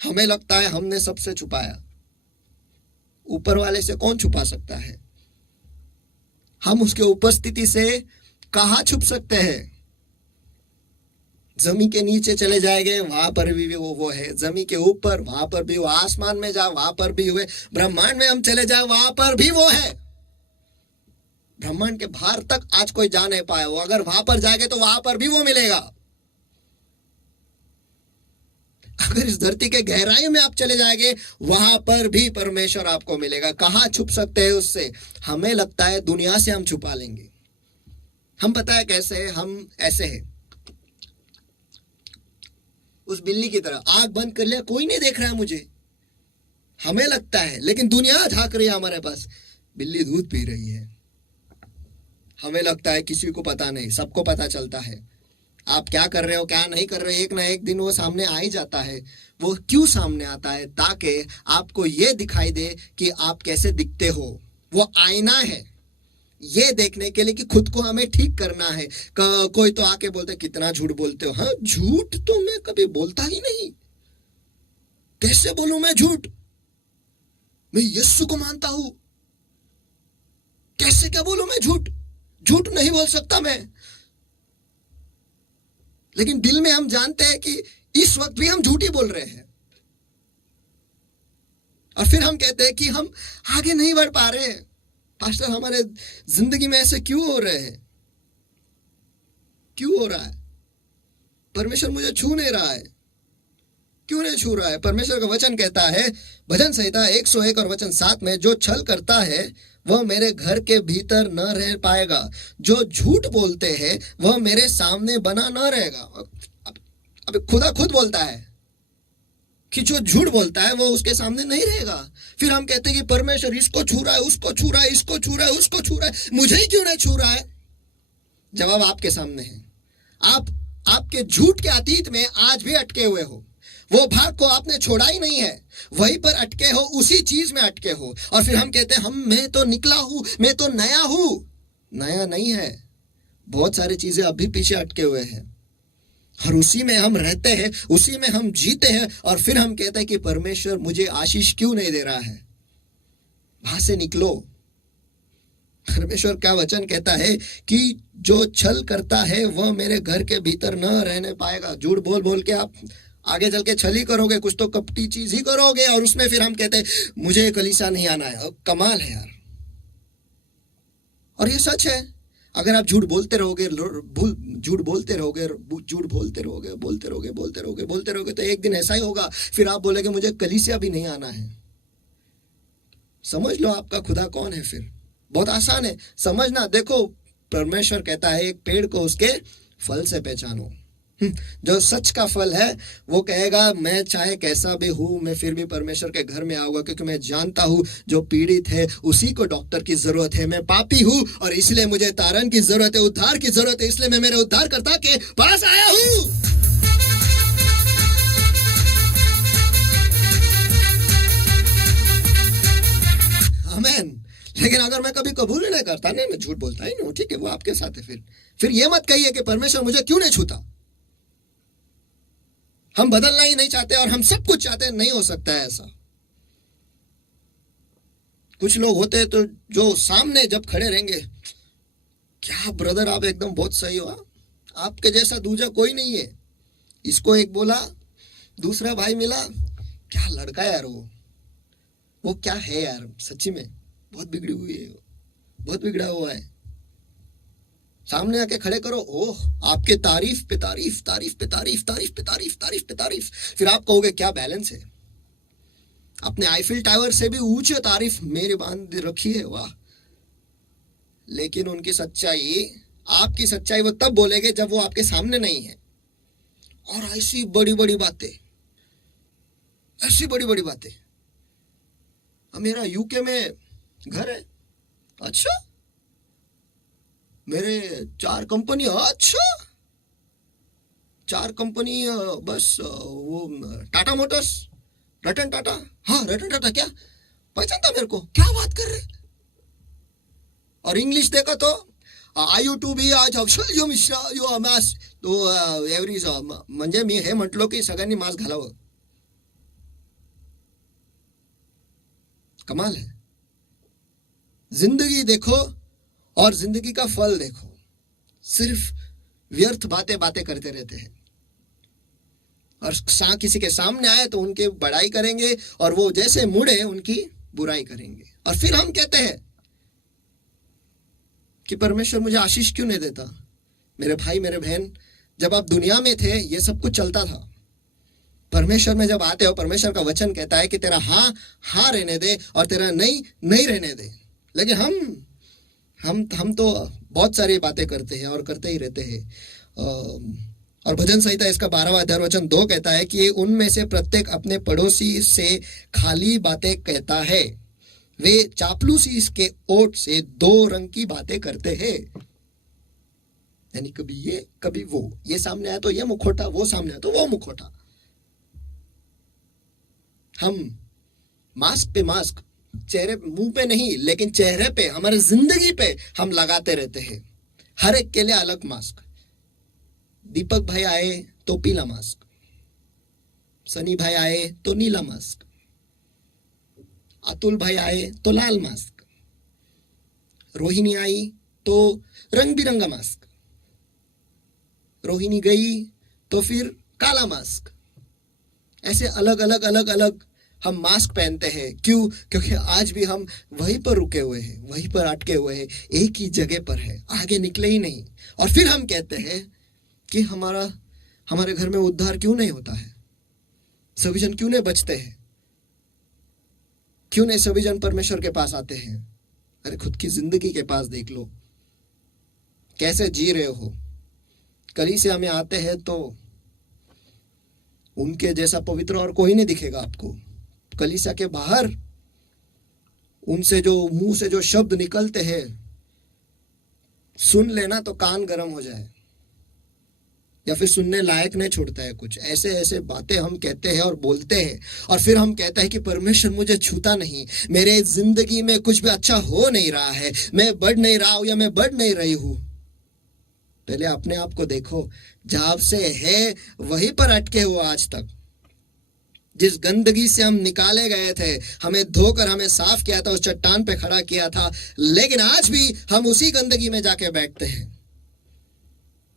हमें लगता है हमने सबसे छुपाया, ऊपर वाले से कौन छुपा सकता है। हम उसके उपस्थिति से कहां छुप सकते हैं। जमीन के नीचे चले जाएंगे वहां पर भी वो है, जमीन के ऊपर वहां पर भी वो, आसमान में जाए वहां पर भी हुए, ब्रह्मांड में हम चले जाए वहां पर भी वो है। ब्रह्मांड के बाहर तक आज कोई जा नहीं पाया, वो अगर वहां पर जाएंगे तो वहां पर भी वो मिलेगा। अगर इस धरती के गहराई में आप चले जाएंगे वहां पर भी परमेश्वर आपको मिलेगा। कहां छुप सकते हैं उससे। हमें लगता है दुनिया से हम छुपा लेंगे। हम पता है कैसे, हम ऐसे हैं उस बिल्ली की तरह, आंख बंद कर लिया कोई नहीं देख रहा है मुझे, हमें लगता है, लेकिन दुनिया झांक रही है हमारे पास, बिल्ली दूध पी रही है। हमें लगता है किसी को पता नहीं, सबको पता चलता है आप क्या कर रहे हो क्या नहीं कर रहे हो। एक ना एक दिन वो सामने आ ही जाता है। वो क्यों सामने आता है? ताकि आपको ये दिखाई दे कि आप कैसे दिखते हो। वो आईना है ये देखने के लिए कि खुद को हमें ठीक करना है। कोई तो आके बोलते कितना झूठ बोलते हो। हाँ, झूठ तो मैं कभी बोलता ही नहीं। कैसे बोलूं मैं झूठ? मैं यीशु को मानता हूं, कैसे क्या बोलूं मैं झूठ? झूठ नहीं बोल सकता मैं। लेकिन दिल में हम जानते हैं कि इस वक्त भी हम झूठ ही बोल रहे हैं, और फिर हम कहते हैं कि हम आगे नहीं बढ़ पा रहे हैं। पास्टर, हमारे जिंदगी में ऐसे क्यों हो रहे हैं? क्यों हो रहा है? परमेश्वर मुझे छू नहीं रहा है। क्यों नहीं छू रहा है? परमेश्वर का वचन कहता है भजन संहिता 101 और वचन 7 में, जो छल करता है वह मेरे घर के भीतर न रह पाएगा, जो झूठ बोलते हैं वह मेरे सामने बना न रहेगा। अब खुदा खुद बोलता है कि जो झूठ बोलता है वो उसके सामने नहीं रहेगा। फिर हम कहते हैं कि परमेश्वर इसको छू रहा है, उसको छू रहा है, इसको छू रहा है, उसको छू रहा है, मुझे ही क्यों नहीं छू रहा है? जवाब आपके सामने है। आप आपके झूठ के अतीत में आज भी अटके हुए हो। वो भाग को आपने छोड़ा ही नहीं है, वहीं पर अटके हो, उसी चीज में अटके हो। और फिर हम कहते हैं मैं तो निकला हूं, मैं तो नया हूं। नया नहीं है, बहुत सारी चीजें अभी पीछे अटके हुए हैं और उसी में हम रहते हैं, उसी में हम जीते हैं। और फिर हम कहते हैं कि परमेश्वर मुझे आशीष क्यों नहीं दे रहा है? वहां से निकलो। परमेश्वर का वचन कहता है कि जो छल करता है वह मेरे घर के भीतर न रहने पाएगा। झूठ बोल बोल के आप आगे चल के छल ही करोगे, कुछ तो कपटी चीज ही करोगे, और उसमें फिर हम कहते हैं मुझे कलीसिया नहीं आना है। कमाल है यार। और ये सच है। अगर आप झूठ बोलते रहोगे, झूठ बोलते रहोगे, झूठ बोलते रहोगे, बोलते रहोगे तो एक दिन ऐसा ही होगा, फिर आप बोलेगे मुझे कलीसिया भी नहीं आना है। समझ लो आपका खुदा कौन है। फिर बहुत आसान है समझना। देखो, परमेश्वर कहता है एक पेड़ को उसके फल से पहचानो। जो सच का फल है वो कहेगा मैं चाहे कैसा भी हूं, मैं फिर भी परमेश्वर के घर में आऊंगा, क्योंकि मैं जानता हूं जो पीड़ित है उसी को डॉक्टर की जरूरत है। मैं पापी हूं और इसलिए मुझे तारण की जरूरत है, उद्धार की जरूरत है, इसलिए मैं मेरे उद्धारकर्ता के पास आया हूं। आमीन। लेकिन अगर मैं कभी कबूल नहीं करता, नहीं मैं झूठ बोलता ही नहीं, ठीक है वो आपके साथ है, फिर ये मत कहिए कि परमेश्वर मुझे क्यों नहीं छूता। हम बदलना ही नहीं चाहते और हम सब कुछ चाहते हैं, नहीं हो सकता है ऐसा। कुछ लोग होते हैं तो जो सामने जब खड़े रहेंगे, क्या ब्रदर आप एकदम बहुत सही हो, आपके जैसा दूजा कोई नहीं है। इसको एक बोला, दूसरा भाई मिला, क्या लड़का है यार वो क्या है यार, सच्ची में बहुत बिगड़ी हुई है, बहुत बिगड़ा हुआ है। सामने आके खड़े करो, ओह आपके तारीफ पे तारीफ, तारीफ पे तारीफ, तारीफ पे तारीफ, तारीफ पे तारीफ। फिर आप कहोगे क्या बैलेंस है। अपने आईफिल टावर से भी ऊंचे तारीफ मेरे बांध रखी है, वाह। लेकिन उनकी सच्चाई, आपकी सच्चाई वो तब बोलेंगे जब वो आपके सामने नहीं है। और ऐसी बड़ी बड़ी बातें, ऐसी बड़ी बड़ी बातें। अब मेरा यूके में घर है, अच्छा, मेरे 4 कंपनी, अच्छा, 4 कंपनी, बस वो टाटा मोटर्स, रतन टाटा, हाँ रतन टाटा, क्या पहचानता मेरे को, क्या बात कर रहे। और इंग्लिश देखा तो आई यू टू बी आज अफसल यू मिश्रा यू मास, तो एव्हरी म्हणजे मी हे म्हटलो की सगळ्यांनी मास्क घालावं. कमाल है. जिंदगी देखो और जिंदगी का फल देखो. सिर्फ व्यर्थ बातें बातें करते रहते हैं, और किसी के सामने आए तो उनकी बड़ाई करेंगे, और वो जैसे मुड़े उनकी बुराई करेंगे. और फिर हम कहते हैं कि परमेश्वर मुझे आशीष क्यों नहीं देता. मेरे भाई मेरे बहन, जब आप दुनिया में थे ये सब कुछ चलता था. परमेश्वर में जब आते हो, परमेश्वर का वचन कहता है कि तेरा हाँ हाँ रहने दे और तेरा नहीं नहीं रहने दे. लेकिन हम तो बहुत सारी बातें करते हैं और करते ही रहते हैं. और भजन संहिता इसका 12वां अध्याय वचन 2 कहता है कि उनमें से प्रत्येक अपने पड़ोसी से खाली बातें कहता है. वे चापलूसी के ओट से 2 रंग की बातें करते हैं. यानी कभी ये कभी वो, ये सामने आया तो ये मुखोटा, वो सामने आया तो वो मुखोटा. हम मास्क पे मास्क, चेहरे मुंह पे नहीं लेकिन चेहरे पे, हमारे जिंदगी पे हम लगाते रहते हैं. हर एक के लिए अलग मास्क. दीपक भाई आए तो पीला मास्क, सनी भाई आए तो नीला मास्क, अतुल भाई आए तो लाल मास्क, रोहिणी आई तो रंग बिरंगा मास्क, रोहिणी गई तो फिर काला मास्क. ऐसे अलग अलग अलग अलग हम मास्क पहनते हैं. क्यों? क्योंकि आज भी हम वहीं पर रुके हुए हैं, वहीं पर अटके हुए हैं, एक ही जगह पर है, आगे निकले ही नहीं. और फिर हम कहते हैं कि हमारे घर में उद्धार क्यों नहीं होता है, सभी जन क्यों नहीं बचते हैं, क्यों नहीं सभी जन परमेश्वर के पास आते हैं. अरे खुद की जिंदगी के पास देख लो, कैसे जी रहे हो. कलीसिया में आते हैं तो उनके जैसा पवित्र और कोई नहीं दिखेगा आपको. कलीसिया के बाहर उनसे जो मुंह से जो शब्द निकलते हैं, सुन लेना तो कान गर्म हो जाए, या फिर सुनने लायक नहीं छोड़ता है. कुछ ऐसे ऐसे बातें हम कहते हैं और बोलते हैं, और फिर हम कहते हैं कि परमेश्वर मुझे छूता नहीं, मेरे जिंदगी में कुछ भी अच्छा हो नहीं रहा है, मैं बढ़ नहीं रहा हूं या मैं बढ़ नहीं रही हूं. पहले अपने आप को देखो, जहां से है वहीं पर अटके हो आज तक. जिस गंदगी से हम निकाले गए थे, हमें धोकर हमें साफ किया था, उस चट्टान पे खड़ा किया था, लेकिन आज भी हम उसी गंदगी में जाके बैठते हैं.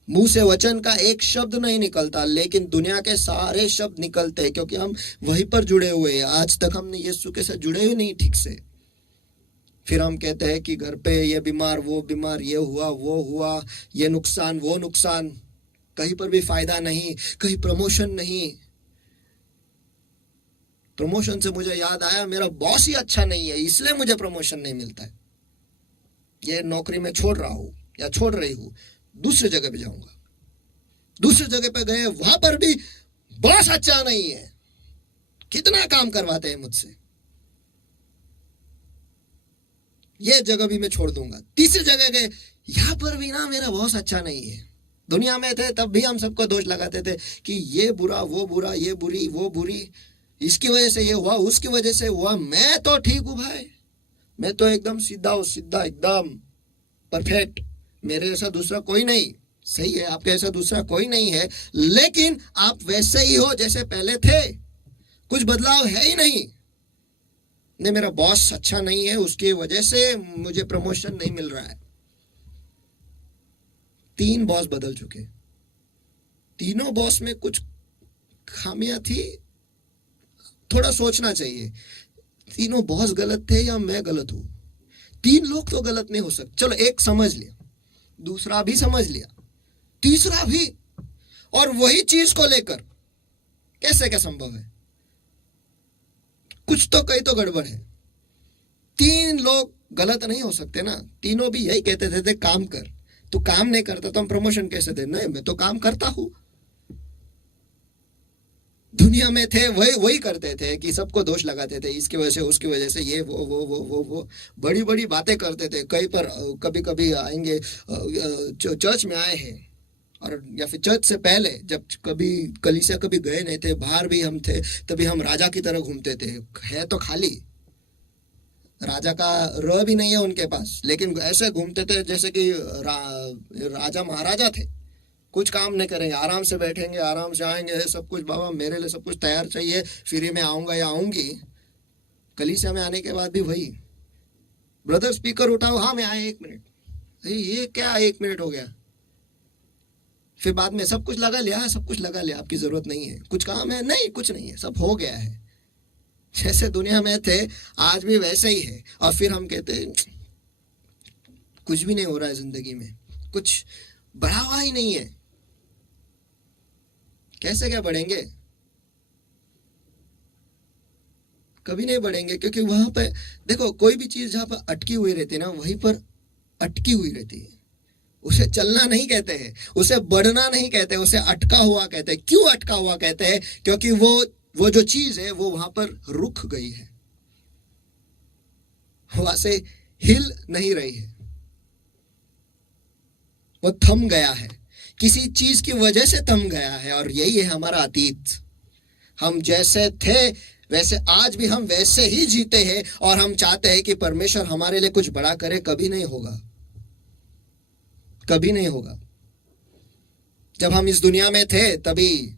मुंह से वचन का एक शब्द नहीं निकलता, लेकिन दुनिया के सारे शब्द निकलते हैं, क्योंकि हम वहीं पर जुड़े हुए हैं. आज तक हमने यीशु के साथ जुड़े ही नहीं ठीक से. फिर हम कहते हैं कि घर पे ये बीमार, वो बीमार, ये हुआ, वो हुआ, ये नुकसान, वो नुकसान, कहीं पर भी फायदा नहीं, कहीं प्रमोशन नहीं. प्रमोशन से मुझे याद आया, मेरा बॉस ही अच्छा नहीं है, इसलिए मुझे प्रमोशन नहीं मिलता है. ये नौकरी में छोड़ रहा हूं या छोड़ रही हूं, दूसरी जगह पे जाऊंगा. दूसरी जगह पे गए, वहां पर भी बॉस अच्छा नहीं है, कितना काम करवाते हैं मुझसे, ये जगह भी मैं छोड़ दूंगा. तीसरी जगह गए, यहां पर भी ना मेरा बॉस अच्छा नहीं है. दुनिया में थे तब भी हम सबको दोष लगाते थे कि ये बुरा, वो बुरा, ये बुरी, वो बुरी, इसकी वजह से ये हुआ, उसकी वजह से हुआ. मैं तो ठीक हूं भाई, मैं तो एकदम सीधा हूं, सीधा, एकदम परफेक्ट, मेरे जैसा दूसरा कोई नहीं. सही है, आपके जैसा दूसरा कोई नहीं है, लेकिन आप वैसे ही हो जैसे पहले थे, कुछ बदलाव है ही नहीं. नहीं, मेरा बॉस अच्छा नहीं है, उसकी वजह से मुझे प्रमोशन नहीं मिल रहा है. 3 बॉस बदल चुके, तीनों बॉस में कुछ खामियां थी. थोड़ा सोचना चाहिए, तीनों बॉस गलत थे या मैं गलत हूं. 3 लोग तो गलत नहीं हो सकते. चलो एक समझ लिया, दूसरा भी समझ लिया, तीसरा भी, और वही चीज को लेकर कैसे क्या संभव है. कुछ तो कहीं तो गड़बड़ है. 3 लोग गलत नहीं हो सकते ना. तीनों भी यही कहते थे काम कर. तू काम नहीं करता तो हम प्रमोशन कैसे दे. नहीं, मैं तो काम करता हूं. दुनिया में थे वही वही करते थे कि सबको दोष लगाते थे, इसकी वजह से उसकी वजह से, ये वो बड़ी बड़ी बातें करते थे। कहीं पर कभी कभी आएंगे, चर्च में आए हैं, और या फिर चर्च से पहले जब कभी कलीसिया कभी गए नहीं थे, बाहर भी हम थे, तभी हम राजा की तरह घूमते थे। है तो खाली, राजा का र भी नहीं है उनके पास, लेकिन ऐसे घूमते थे जैसे कि राजा महाराजा थे। कुछ काम नहीं करेंगे, आराम से बैठेंगे, आराम से आएंगे, सब कुछ बाबा मेरे लिए सब कुछ तैयार चाहिए, फ्री में आऊंगा या आऊंगी। कलीसिया में आने के बाद भी वही, ब्रदर स्पीकर उठाओ, हाँ मैं आया 1 मिनट, ये क्या 1 मिनट हो गया, फिर बाद में सब कुछ लगा लिया, सब कुछ लगा लिया, आपकी जरूरत नहीं है, कुछ काम है नहीं, कुछ नहीं है, सब हो गया है। जैसे दुनिया में थे आज भी वैसे ही है। और फिर हम कहते कुछ भी नहीं हो रहा है जिंदगी में, कुछ बढ़ा हुआ ही नहीं है, कैसे क्या बढ़ेंगे? कभी नहीं बढ़ेंगे, क्योंकि वहां पर देखो, कोई भी चीज जहां पर अटकी हुई रहती है ना, वहीं पर अटकी हुई रहती है। उसे चलना नहीं कहते हैं, उसे बढ़ना नहीं कहते, उसे अटका हुआ कहते हैं। क्यों अटका हुआ कहते हैं? क्योंकि वो जो चीज है वो वहां पर रुक गई है, वहां से हिल नहीं रही है, वो थम गया है, किसी चीज की वजह से थम गया है। और यही है हमारा अतीत। हम जैसे थे वैसे आज भी हम वैसे ही जीते हैं, और हम चाहते हैं कि परमेश्वर हमारे लिए कुछ बड़ा करे। कभी नहीं होगा, कभी नहीं होगा। जब हम इस दुनिया में थे तभी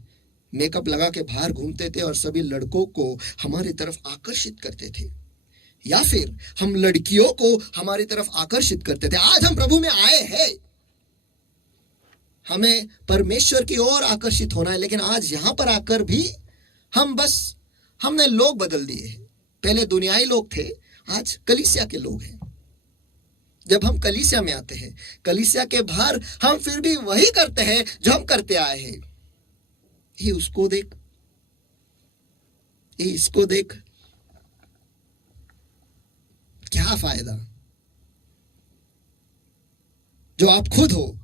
मेकअप लगा के बाहर घूमते थे और सभी लड़कों को हमारी तरफ आकर्षित करते थे, या फिर हम लड़कियों को हमारी तरफ आकर्षित करते थे। आज हम प्रभु में आए हैं, हमें परमेश्वर की ओर आकर्षित होना है, लेकिन आज यहां पर आकर भी हमने लोग बदल दिए। पहले दुनियाई लोग थे, आज कलीसिया के लोग हैं। जब हम कलीसिया में आते हैं, कलीसिया के बाहर हम फिर भी वही करते हैं जो हम करते आए हैं। ये उसको देख, ये इसको देख, क्या फायदा? जो आप खुद हो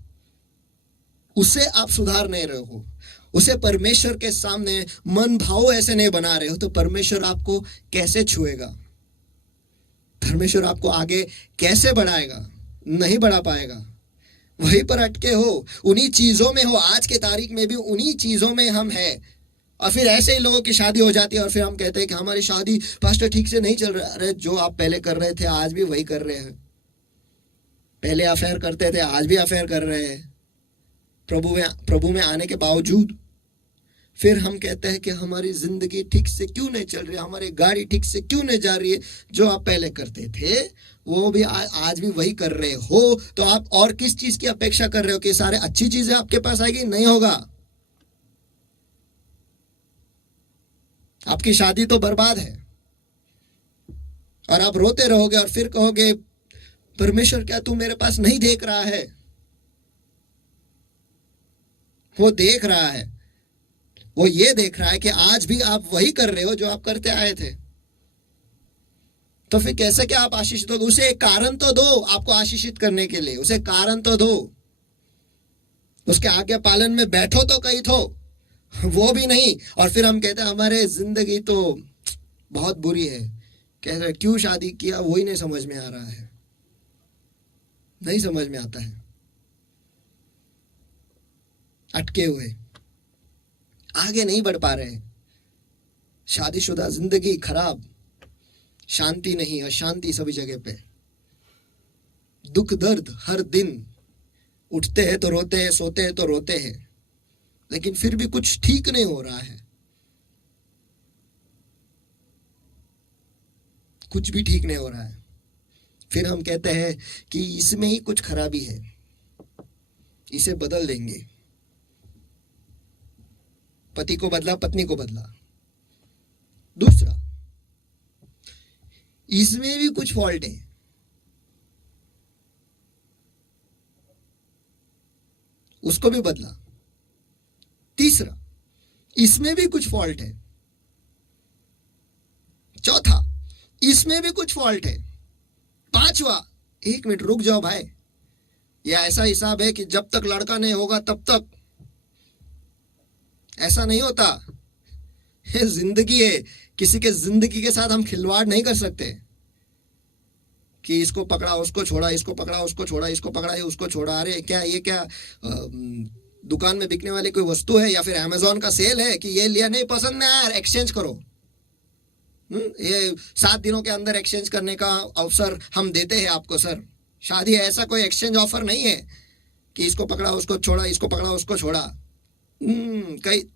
उसे आप सुधार नहीं रहे हो, उसे परमेश्वर के सामने मन भाव ऐसे नहीं बना रहे हो, तो परमेश्वर आपको कैसे छुएगा? परमेश्वर आपको आगे कैसे बढ़ाएगा? नहीं बढ़ा पाएगा। वहीं पर अटके हो, उन्हीं चीजों में हो। आज के तारीख में भी उन्हीं चीजों में हम हैं। और फिर ऐसे ही लोगों की शादी हो जाती है और फिर हम कहते हैं कि हमारी शादी पास्टर ठीक से नहीं चल रहा। अरे जो आप पहले कर रहे थे आज भी वही कर रहे हैं। पहले अफेयर करते थे, आज भी अफेयर कर रहे हैं, प्रभु में आने के बावजूद। फिर हम कहते हैं कि हमारी जिंदगी ठीक से क्यों नहीं चल रही, हमारी गाड़ी ठीक से क्यों नहीं जा रही है। जो आप पहले करते थे वो भी आज भी वही कर रहे हो, तो आप और किस चीज की अपेक्षा कर रहे हो कि सारे अच्छी चीजें आपके पास आएगी? नहीं होगा। आपकी शादी तो बर्बाद है और आप रोते रहोगे और फिर कहोगे परमेश्वर क्या तू मेरे पास नहीं देख रहा है? वो देख रहा है, वो ये देख रहा है कि आज भी आप वही कर रहे हो जो आप करते आए थे। तो फिर कैसे क्या आप आशीषित हो? उसे एक कारण तो दो, आपको आशीषित करने के लिए उसे कारण तो दो। उसके आज्ञा पालन में बैठो तो कहीं तो, वो भी नहीं। और फिर हम कहते हैं हमारे जिंदगी तो बहुत बुरी है। कह रहे क्यों शादी किया वही नहीं समझ में आ रहा है, नहीं समझ में आता है। अटके हुए, आगे नहीं बढ़ पा रहे हैं। शादीशुदा जिंदगी खराब, शांति नहीं, अशांति सभी जगह पे, दुख दर्द हर दिन। उठते हैं तो रोते हैं, सोते हैं तो रोते हैं, लेकिन फिर भी कुछ ठीक नहीं हो रहा है, कुछ भी ठीक नहीं हो रहा है। फिर हम कहते हैं कि इसमें ही कुछ खराबी है, इसे बदल देंगे। पति को बदला, पत्नी को बदला। दूसरा, इसमें भी कुछ फॉल्ट है, उसको भी बदला। तीसरा, इसमें भी कुछ फॉल्ट है। चौथा, इसमें भी कुछ फॉल्ट है। पांचवा, 1 मिनट रुक जाओ भाई, यह ऐसा हिसाब है कि जब तक लड़का नहीं होगा तब तक। ऐसा नहीं होता। ये जिंदगी है, किसी के जिंदगी के साथ हम खिलवाड़ नहीं कर सकते कि इसको पकड़ा उसको छोड़ा, इसको पकड़ा उसको छोड़ा, इसको पकड़ा ये उसको छोड़ा। अरे क्या ये क्या दुकान में बिकने वाली कोई वस्तु है या फिर अमेजोन का सेल है कि ये लिया, नहीं पसंद नहीं आया एक्सचेंज करो। ये 7 दिनों के अंदर एक्सचेंज करने का अवसर हम देते हैं आपको सर। शादी है, ऐसा कोई एक्सचेंज ऑफर नहीं है कि इसको पकड़ा उसको छोड़ा, इसको पकड़ा उसको छोड़ा। कई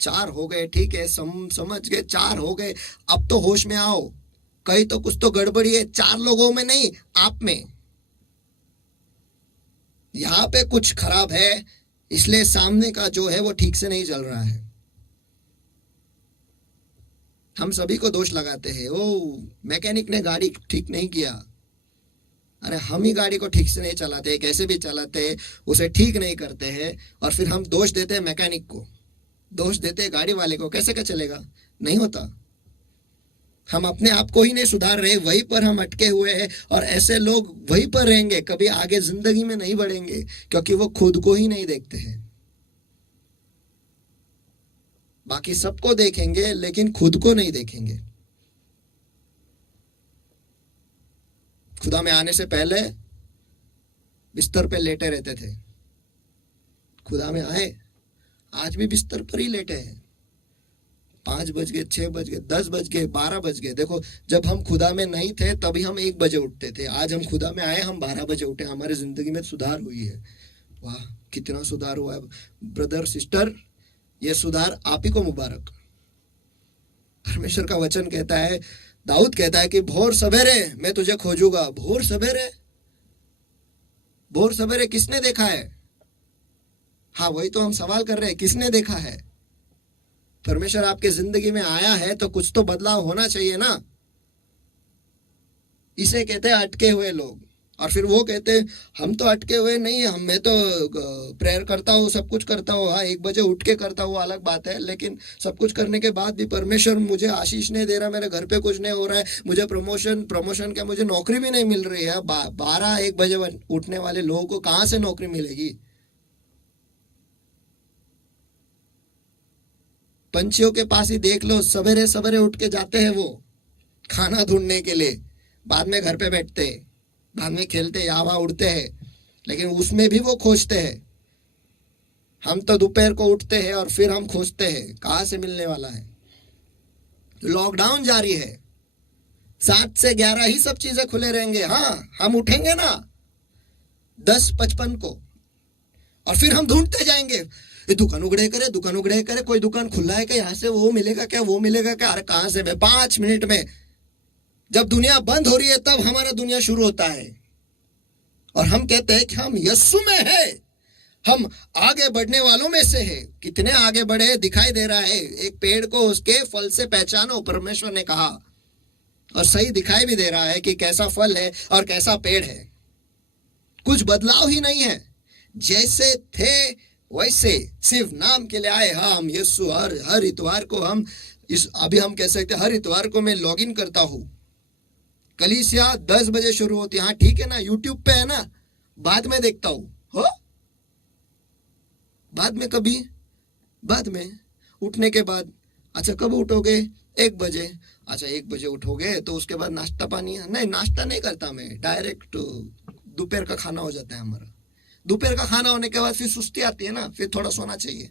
4 हो गए, ठीक है, समझ गए, 4 हो गए, अब तो होश में आओ, कहीं तो कुछ तो गड़बड़ी है, 4 लोगों में नहीं आप में, यहां पे कुछ खराब है, इसलिए सामने का जो है वो ठीक से नहीं चल रहा है। हम सभी को दोष लगाते हैं, ओ मैकेनिक ने गाड़ी ठीक नहीं किया। अरे हम ही गाड़ी को ठीक से नहीं चलाते, कैसे भी चलाते हैं, उसे ठीक नहीं करते हैं और फिर हम दोष देते हैं मैकेनिक को, दोष देते हैं गाड़ी वाले को। कैसे क्या चलेगा? नहीं होता। हम अपने आप को ही नहीं सुधार रहे, वहीं पर हम अटके हुए हैं और ऐसे लोग वहीं पर रहेंगे, कभी आगे जिंदगी में नहीं बढ़ेंगे क्योंकि वो खुद को ही नहीं देखते हैं। बाकी सबको देखेंगे लेकिन खुद को नहीं देखेंगे। खुदा में आने से पहले बिस्तर पे लेटे रहते थे, खुदा में आए आज भी बिस्तर पर ही लेटे हैं। 5 बज गए, 6 बज गए, 10 बज गए, 12 बज गए। देखो जब हम खुदा में नहीं थे तभी हम 1 बजे उठते थे, आज हम खुदा में आए हम 12 बजे उठे। हमारे जिंदगी में सुधार हुई है। वाह कितना सुधार हुआ है ब्रदर सिस्टर, ये सुधार आप ही को मुबारक। परमेश्वर का वचन कहता है, दाऊद कहता है कि भोर सवेरे मैं तुझे खोजूंगा। भोर सवेरे, भोर सवेरे किसने देखा है? हाँ वही तो हम सवाल कर रहे हैं, किसने देखा है? परमेश्वर आपके जिंदगी में आया है तो कुछ तो बदलाव होना चाहिए ना। इसे कहते हैं अटके हुए लोग। और फिर वो कहते हैं हम तो अटके हुए नहीं, हम मैं तो प्रेयर करता हूँ, सब कुछ करता हूँ। हाँ 1 बजे उठ के करता हूँ अलग बात है, लेकिन सब कुछ करने के बाद भी परमेश्वर मुझे आशीष नहीं दे रहा, मेरे घर पे कुछ नहीं हो रहा है, मुझे प्रमोशन क्या, मुझे नौकरी भी नहीं मिल रही है। 12-1 बजे उठने वाले लोगों को कहाँ से नौकरी मिलेगी? पंछियों के पास ही देख लो, सवेरे सवेरे उठ के जाते हैं वो खाना ढूंढने के लिए, बाद में घर पे बैठते हैं, बाद में खेलते हवा उड़ते हैं, लेकिन उसमें भी वो खोजते हैं। हम तो दोपहर को उठते हैं और फिर हम खोजते हैं कहाँ से मिलने वाला है। लॉकडाउन जारी है, 7 से 11 ही सब चीजें खुले रहेंगे। हाँ हम उठेंगे ना 10:55 को और फिर हम ढूंढते जाएंगे, दुकान उगड़े करे, कोई दुकान खुला है क्या, यहाँ से वो मिलेगा क्या, वो मिलेगा क्या। अरे कहाँ से? 5 मिनट में जब दुनिया बंद हो रही है तब हमारा दुनिया शुरू होता है। और हम कहते हैं कि हम यीशु में है, हम आगे बढ़ने वालों में से है। कितने आगे बढ़े दिखाई दे रहा है। एक पेड़ को उसके फल से पहचानो, परमेश्वर ने कहा, और सही दिखाई भी दे रहा है कि कैसा फल है और कैसा पेड़ है। कुछ बदलाव ही नहीं है, जैसे थे वैसे, सिर्फ नाम के लिए आए। हाँ हम यीशु हर इतवार को हम अभी हम कह सकते हर इतवार को मैं लॉग इन करता हूँ। कलीसिया 10 बजे शुरू होती है। हाँ ठीक है ना, यूट्यूब पे है ना, बाद में देखता हूँ। हो बाद में, कभी बाद में उठने के बाद। अच्छा कब उठोगे? 1 बजे। अच्छा 1 बजे उठोगे तो उसके बाद नाश्ता पानी? नहीं नाश्ता नहीं करता मैं, डायरेक्ट दोपहर का खाना हो जाता है हमारा। दोपहर का खाना होने के बाद फिर सुस्ती आती है ना, फिर थोड़ा सोना चाहिए,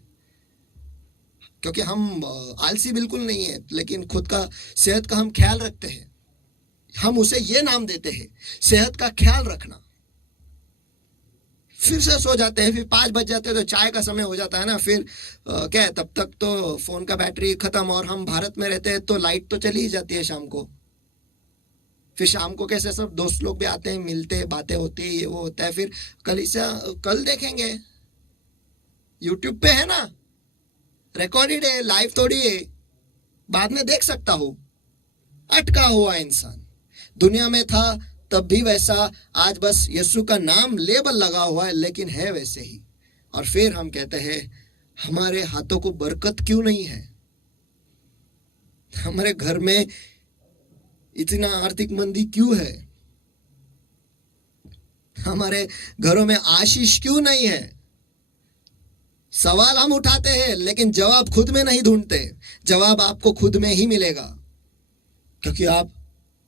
क्योंकि हम आलसी बिल्कुल नहीं है, लेकिन खुद का सेहत का हम ख्याल रखते हैं। हम उसे ये नाम देते हैं, सेहत का ख्याल रखना। फिर से सो जाते हैं, फिर 5 बज जाते हैं तो चाय का समय हो जाता है ना। फिर क्या है, तब तक तो फोन का बैटरी खत्म, और हम भारत में रहते हैं तो लाइट तो चली ही जाती है शाम को। फिर शाम को कैसे सब दोस्त लोग भी आते हैं, मिलते हैं, बातें होती है, ये वो होता है। फिर कल देखेंगे, यूट्यूब पे है ना, रिकॉर्डेड है, लाइव थोड़ी है, बाद में देख सकता हूँ। अटका हुआ इंसान दुनिया में था तब भी वैसा, आज बस यीशु का नाम लेबल लगा हुआ है, लेकिन है वैसे ही। और फिर हम कहते हैं हमारे हाथों को बरकत क्यों नहीं है, हमारे घर में इतना आर्थिक मंदी क्यों है, हमारे घरों में आशीष क्यों नहीं है। सवाल हम उठाते हैं लेकिन जवाब खुद में नहीं ढूंढते। जवाब आपको खुद में ही मिलेगा, क्योंकि आप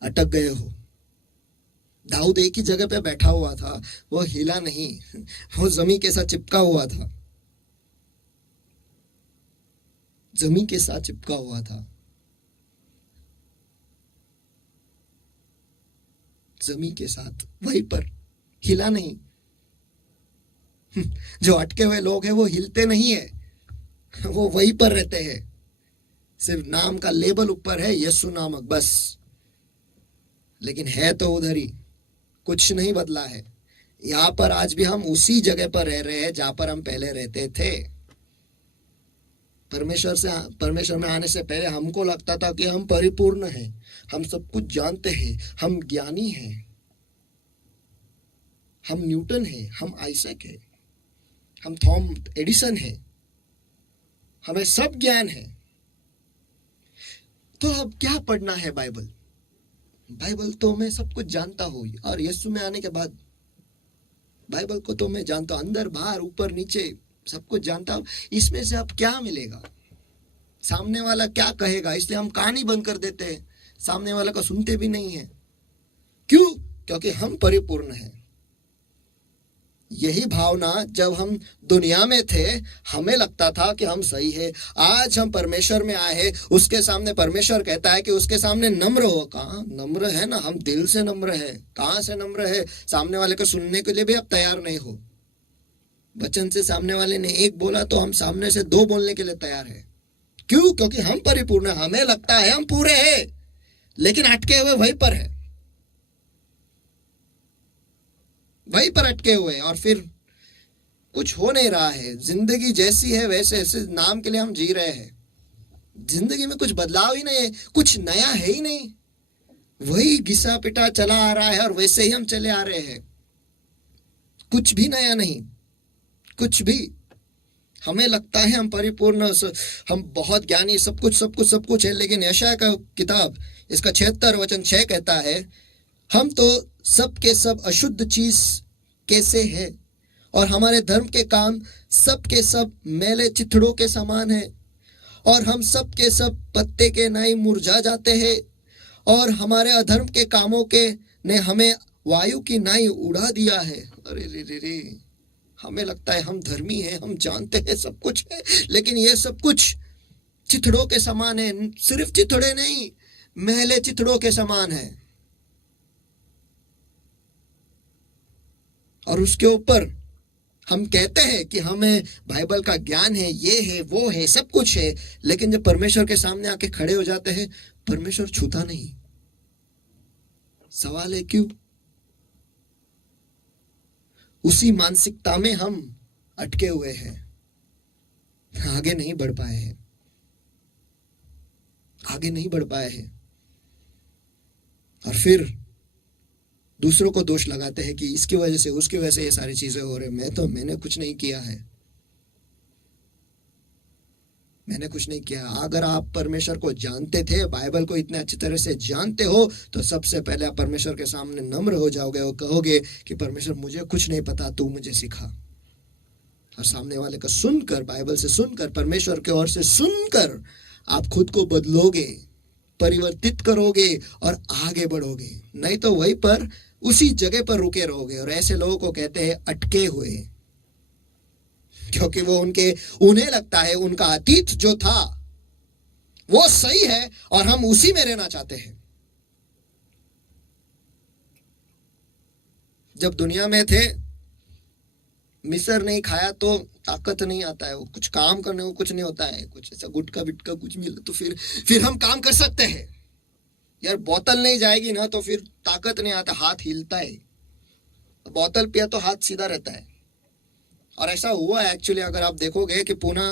अटक गए हो। दाऊद एक ही जगह पे बैठा हुआ था, वो हिला नहीं, वो जमीन के साथ चिपका हुआ था, जमीन के साथ चिपका हुआ था, जमीन के साथ वहीं पर, हिला नहीं। जो अटके हुए लोग हैं वो हिलते नहीं है, वो वहीं पर रहते हैं। सिर्फ नाम का लेबल ऊपर है, यीशु नामक, बस। लेकिन है तो उधर ही, कुछ नहीं बदला है। यहाँ पर आज भी हम उसी जगह पर रह रहे हैं जहां पर हम पहले रहते थे। परमेश्वर में आने से पहले हमको लगता था कि हम परिपूर्ण हैं, हम सब कुछ जानते हैं, हम ज्ञानी हैं, हम न्यूटन हैं, हम आइजैक हैं, हम थॉमस एडिसन हैं, हमें सब ज्ञान है। तो अब क्या पढ़ना है बाइबल? बाइबल तो मैं सब कुछ जानता हूँ, और यीशु में आने के बाद बाइबल को तो मैं जानता हूँ, अंदर बाहर ऊपर नीचे सब कुछ जानता हूँ। इसमें से अब क्या मिलेगा? सामने वाला क्या कहेगा? इसलिए हम कहानी बंद कर देते हैं, सामने वाला को सुनते भी नहीं है। क्यों? क्योंकि हम परिपूर्ण हैं। यही भावना जब हम दुनिया में थे, हमें लगता था कि हम सही है। आज हम परमेश्वर में आए हैं, उसके सामने परमेश्वर कहता है कि उसके सामने नम्र हो। कहाँ नम्र है? ना, हम दिल से नम्र है। कहाँ से नम्र है? सामने वाले को सुनने के लिए भी अब तैयार नहीं हो। वचन से सामने वाले ने एक बोला तो हम सामने से दो बोलने के लिए तैयार है। क्यों? क्योंकि हम परिपूर्ण हैं। हमें लगता है हम पूरे हैं, लेकिन अटके हुए वहीं पर है, वहीं पर अटके हुए हैं, और फिर कुछ हो नहीं रहा है। जिंदगी जैसी है वैसे ऐसे नाम के लिए हम जी रहे हैं। जिंदगी में कुछ बदलाव ही नहीं है, कुछ नया है ही नहीं, वही घिसा पिटा चला आ रहा है और वैसे ही हम चले आ रहे हैं। कुछ भी नया नहीं, कुछ भी। हमें लगता है हम परिपूर्ण, हम बहुत ज्ञानी, सब कुछ है। लेकिन यशायाह का किताब इसका 76 वचन 6 कहता है, हम तो सब के सब अशुद्ध चीज कैसे है, और हमारे धर्म के काम सब के सब मैले चिथड़ों के समान है, और हम सब के सब पत्ते के नाई मुरझा जाते हैं, और हमारे अधर्म के कामों के ने हमें वायु की नाई उड़ा दिया है। अरे रे रे रे, हमें लगता है हम धर्मी हैं, हम जानते हैं सब कुछ है, लेकिन ये सब कुछ चिथड़ों के समान है। सिर्फ चिथड़े नहीं, मैले चिथड़ों के समान है। और उसके ऊपर हम कहते हैं कि हमें बाइबल का ज्ञान है, ये है, वो है, सब कुछ है, लेकिन जब परमेश्वर के सामने आके खड़े हो जाते हैं, परमेश्वर छूता नहीं। सवाल है क्यों? उसी मानसिकता में हम अटके हुए हैं, आगे नहीं बढ़ पाए हैं, आगे नहीं बढ़ पाए हैं। और फिर दूसरों को दोष लगाते हैं कि इसकी वजह से, उसकी वजह से ये सारी चीजें हो रही। मैंने कुछ नहीं किया है, मैंने कुछ नहीं किया। अगर आप परमेश्वर को जानते थे, बाइबल को इतने अच्छी तरह से जानते हो, तो सबसे पहले आप परमेश्वर के सामने नम्र हो जाओगे और कहोगे कि परमेश्वर मुझे कुछ नहीं पता, तू मुझे सिखा। और सामने वाले को सुनकर, बाइबल से सुनकर, परमेश्वर की ओर से सुनकर आप खुद को बदलोगे, परिवर्तित करोगे और आगे बढ़ोगे। नहीं तो वहीं पर उसी जगह पर रुके रहोगे। और ऐसे लोगों को कहते हैं अटके हुए, क्योंकि वो उन्हें लगता है उनका अतीत जो था वो सही है और हम उसी में रहना चाहते हैं। जब दुनिया में थे, मिसर नहीं खाया तो ताकत नहीं आता है, वो कुछ काम करने को कुछ नहीं होता है, कुछ ऐसा गुटका बिटका कुछ मिले तो फिर हम काम कर सकते हैं। यार बोतल नहीं जाएगी ना तो फिर ताकत नहीं आता, हाथ हिलता है। बोतल पिया तो हाथ सीधा रहता है। और ऐसा हुआ है एक्चुअली। अगर आप देखोगे कि पुणे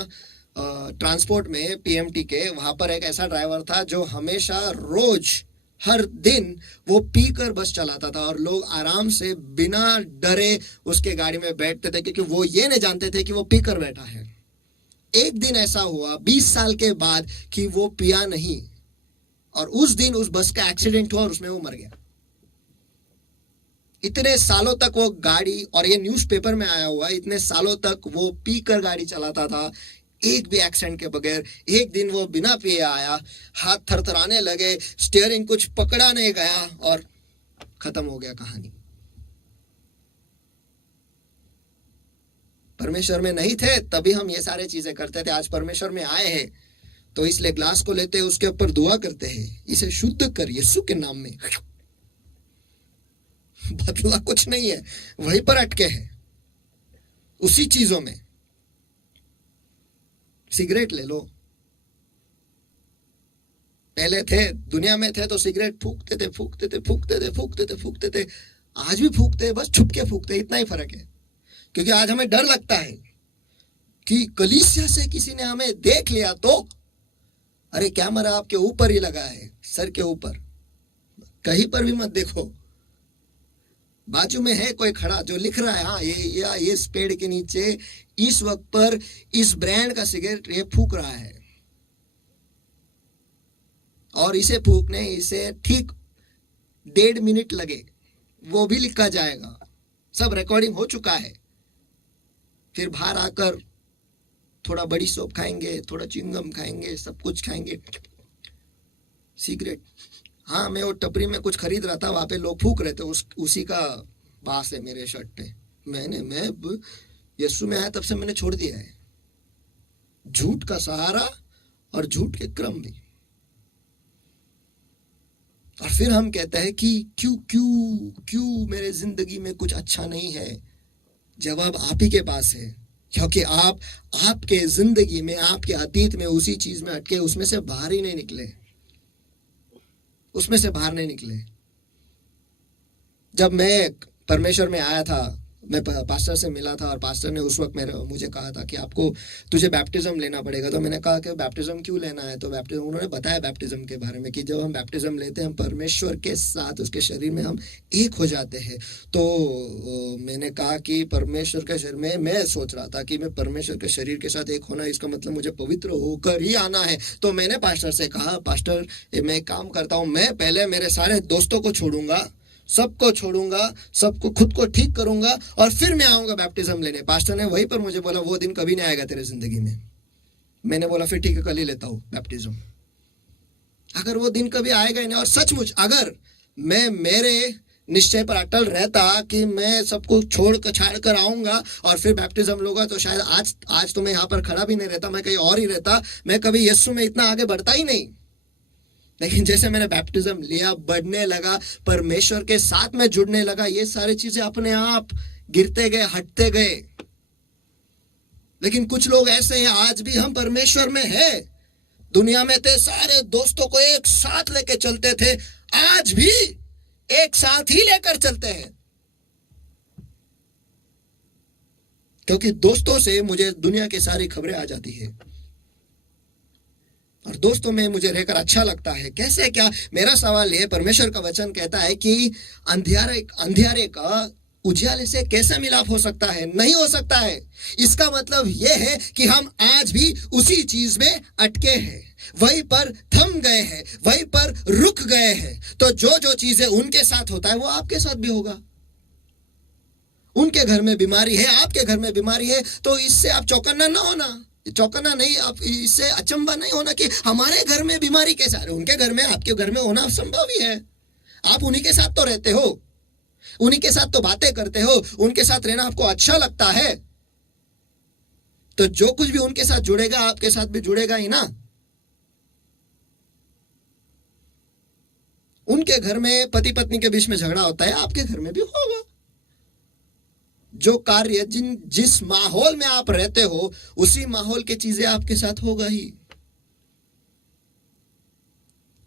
ट्रांसपोर्ट में पीएमटी के वहां पर एक ऐसा ड्राइवर था जो हमेशा रोज हर दिन वो पीकर बस चलाता था, और लोग आराम से बिना डरे उसके गाड़ी में बैठते थे, क्योंकि वो ये नहीं जानते थे कि वो पीकर बैठा है। एक दिन ऐसा हुआ 20 साल के बाद कि वो पिया नहीं, और उस दिन उस बस का एक्सीडेंट हुआ और उसमें वो मर गया। इतने सालों तक वो गाड़ी, और ये न्यूज़पेपर में आया हुआ, इतने सालों तक वो पीकर गाड़ी चलाता था, एक भी एक्सीडेंट के बगैर। एक दिन वो बिना पिए आया, हाथ थरथराने लगे, स्टीयरिंग कुछ पकड़ा नहीं गया और खत्म हो गया कहानी। परमेश्वर में नहीं थे तभी हम ये सारे चीजें करते थे। आज परमेश्वर में आए हैं तो इसलिए ग्लास को लेते हैं, उसके ऊपर दुआ करते हैं, इसे शुद्ध कर यीशु के नाम में। बदला कुछ नहीं है, वहीं पर अटके हैं उसी चीजों में। सिगरेट ले लो, पहले थे दुनिया में थे तो सिगरेट फूकते थे फूकते थे फूकते थे फूकते थे फूकते थे, आज भी फूकते हैं, बस छुप के फूकते हैं, इतना ही फर्क है। क्योंकि आज हमें डर लगता है कि कलीसिया से किसी ने हमें देख लिया तो, अरे कैमरा आपके ऊपर ही लगा है, सर के ऊपर, कहीं पर भी मत देखो। बाजू में है कोई खड़ा जो लिख रहा है, हाँ ये इस पेड़ के नीचे इस वक्त पर इस ब्रांड का सिगरेट ये फूक रहा है, और इसे फूकने इसे ठीक 1.5 मिनट लगे, वो भी लिखा जाएगा, सब रिकॉर्डिंग हो चुका है। फिर बाहर आकर थोड़ा बड़ी सोप खाएंगे, थोड़ा च्युइंगम खाएंगे, सब कुछ खाएंगे, सिगरेट। हाँ, मैं वो टपरी में कुछ खरीद रहा था, वहां पे लोग फूक रहे थे, उसी का बास है मेरे शर्ट पे। मैं यीशु में आया तब से मैंने छोड़ दिया है झूठ का सहारा और झूठ के क्रम भी। और फिर हम कहते हैं कि क्यों क्यों क्यों मेरे जिंदगी में कुछ अच्छा नहीं है। जवाब आप ही के पास है, क्योंकि आप आपके जिंदगी में, आपके अतीत में उसी चीज में अटके, उसमें से बाहर ही नहीं निकले, उसमें से बाहर नहीं निकले। जब मैं परमेश्वर में आया था, मैं पास्टर से मिला था, और पास्टर ने उस वक्त मुझे कहा था कि तुझे बैप्टिज्म लेना पड़ेगा। तो मैंने कहा कि बैप्टिज्म क्यों लेना है? तो बैप्टिज्म, उन्होंने बताया बैप्टिज्म के बारे में कि जब हम बैप्टिज्म लेते हैं, हम परमेश्वर के साथ, उसके शरीर में हम एक हो जाते हैं। तो मैंने कहा कि परमेश्वर के शरीर में, मैं सोच रहा था कि मैं परमेश्वर के शरीर के साथ एक होना, इसका मतलब मुझे पवित्र होकर ही आना है। तो मैंने पास्टर से कहा, पास्टर मैं एक काम करता हूँ, मैं पहले मेरे सारे दोस्तों को छोड़ूंगा, सबको छोड़ूंगा, सबको, खुद को ठीक करूंगा, और फिर मैं आऊंगा बैप्टिज्म लेने। पास्टर ने वहीं पर मुझे बोला, वो दिन कभी नहीं आएगा तेरे जिंदगी में। मैंने बोला फिर ठीक है, कल ही लेता हूं बैप्टिज्म। अगर वो दिन कभी आएगा ही नहीं, और सचमुच अगर मैं मेरे निश्चय पर अटल रहता कि मैं सबको छाड़ कर आऊंगा और फिर बैप्टिज्म लूंगा, तो शायद आज तो मैं यहाँ पर खड़ा भी नहीं रहता, मैं कहीं और ही रहता, मैं कभी यीशु में इतना आगे बढ़ता ही नहीं। लेकिन जैसे मैंने बैप्टिज्म लिया, बढ़ने लगा, परमेश्वर के साथ में जुड़ने लगा, ये सारी चीजें अपने आप गिरते गए, हटते गए। लेकिन कुछ लोग ऐसे हैं, आज भी हम परमेश्वर में हैं, दुनिया में थे, सारे दोस्तों को एक साथ लेके चलते थे, आज भी एक साथ ही लेकर चलते हैं। क्योंकि दोस्तों से मुझे दुनिया की सारी खबरें आ जाती है, और दोस्तों में मुझे रहकर अच्छा लगता है। कैसे क्या? मेरा सवाल है, परमेश्वर का वचन कहता है कि अंधियारे का उजियाले से कैसे मिलाप हो सकता है? नहीं हो सकता है। इसका मतलब यह है कि हम आज भी उसी चीज में अटके हैं, वहीं पर थम गए हैं, वहीं पर रुक गए हैं। तो जो चीजें उनके साथ होता है वो आपके साथ भी होगा। उनके घर में बीमारी है, आपके घर में बीमारी है, तो इससे आप चौकन्ना ना होना, चौकन्ना नहीं, आप इससे अचंभा नहीं होना कि हमारे घर में बीमारी कैसे आ रही है। उनके घर में, आपके घर में होना संभव ही है। आप उन्हीं के साथ तो रहते हो, उन्हीं के साथ तो बातें करते हो, उनके साथ रहना आपको अच्छा लगता है, तो जो कुछ भी उनके साथ जुड़ेगा आपके साथ भी जुड़ेगा ही ना। उनके घर में पति पत्नी के बीच में झगड़ा होता है, आपके घर में भी होगा। जो कार्य जिस माहौल में आप रहते हो, उसी माहौल की चीजें आपके साथ होगा ही।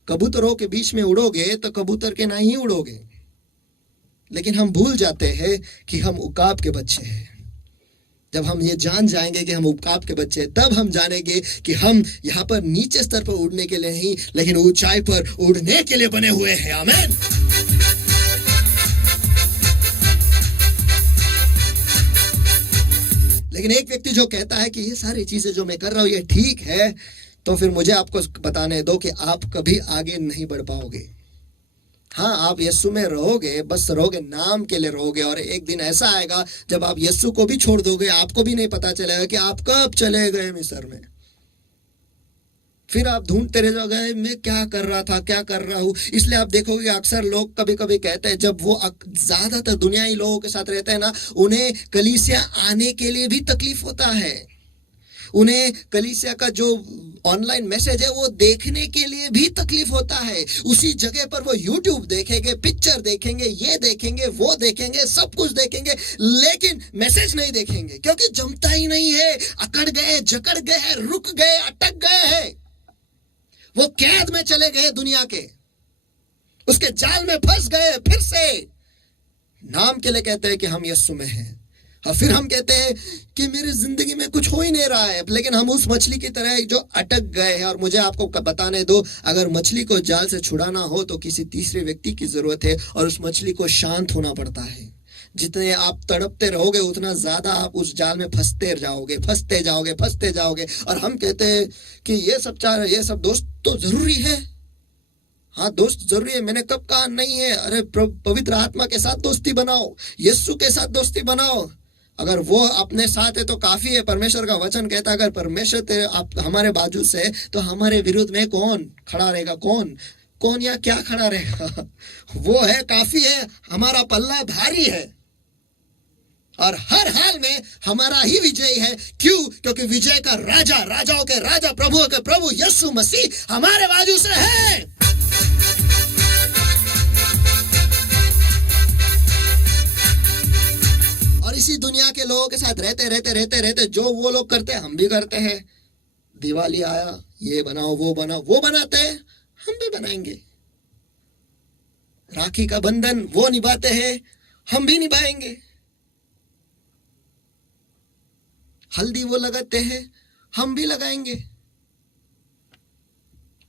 कबूतरों के बीच में उड़ोगे तो कबूतर के नहीं उड़ोगे। लेकिन हम भूल जाते हैं कि हम उकाब के बच्चे हैं। जब हम ये जान जाएंगे कि हम उकाब के बच्चे हैं, तब हम जानेंगे कि हम यहाँ पर नीचे स्तर पर उड़ने के लिए नहीं, लेकिन ऊंचाई पर उड़ने के लिए बने हुए हैं। आमीन। लेकिन एक व्यक्ति जो कहता है कि ये सारी चीजें जो मैं कर रहा हूं ये ठीक है, तो फिर मुझे आपको बताने दो कि आप कभी आगे नहीं बढ़ पाओगे। हाँ, आप यीशु में रहोगे, बस रहोगे, नाम के लिए रहोगे, और एक दिन ऐसा आएगा जब आप यीशु को भी छोड़ दोगे, आपको भी नहीं पता चलेगा कि आप कब चले गए मिस्र में। फिर आप ढूंढते रह जाओगे मैं क्या कर रहा था, क्या कर रहा हूँ। इसलिए आप देखोगे अक्सर लोग कभी कभी कहते हैं, जब वो ज्यादातर दुनियाई लोगों के साथ रहते हैं ना, उन्हें कलीसिया आने के लिए भी तकलीफ होता है। उन्हें कलीसिया का जो ऑनलाइन मैसेज है वो देखने के लिए भी तकलीफ होता है। उसी जगह पर वो यूट्यूब देखेंगे, पिक्चर देखेंगे, ये देखेंगे, वो देखेंगे, सब कुछ देखेंगे, लेकिन मैसेज नहीं देखेंगे क्योंकि जमता ही नहीं है। अकड़ गए, जकड़ गए, रुक गए, अटक गए हैं। वो कैद में चले गए दुनिया के, उसके जाल में फंस गए। फिर से नाम के लिए कहते हैं कि हम यीशु में हैं, और फिर हम कहते हैं कि मेरी जिंदगी में कुछ हो ही नहीं रहा है, लेकिन हम उस मछली की तरह जो अटक गए हैं। और मुझे आपको बताने दो, अगर मछली को जाल से छुड़ाना हो तो किसी तीसरे व्यक्ति की जरूरत है, और उस मछली को शांत होना पड़ता है। जितने आप तड़पते रहोगे उतना ज्यादा आप उस जाल में फंसते जाओगे, फंसते जाओगे, फंसते जाओगे। और हम कहते हैं कि ये सब दोस्त तो जरूरी है। हाँ, दोस्त जरूरी है, मैंने कब कहा नहीं है। अरे पवित्र आत्मा के साथ दोस्ती बनाओ, यीशु के साथ दोस्ती बनाओ। अगर वो अपने साथ है तो काफी है। परमेश्वर का वचन कहता है, अगर परमेश्वर आप हमारे बाजू से तो हमारे विरुद्ध में कौन खड़ा रहेगा? कौन या क्या खड़ा रहेगा? वो है, काफी है। हमारा पल्ला भारी है और हर हाल में हमारा ही विजय है। क्यों? क्योंकि विजय का राजा, राजाओं के राजा, प्रभुओं के प्रभु यीशु मसीह हमारे बाजू से है। और इसी दुनिया के लोगों के साथ रहते जो वो लोग करते हैं हम भी करते हैं। दिवाली आया, ये बनाओ, वो बनाओ, वो बनाते हैं, हम भी बनाएंगे। राखी का बंधन वो निभाते हैं, हम भी निभाएंगे। हल्दी वो लगाते हैं, हम भी लगाएंगे।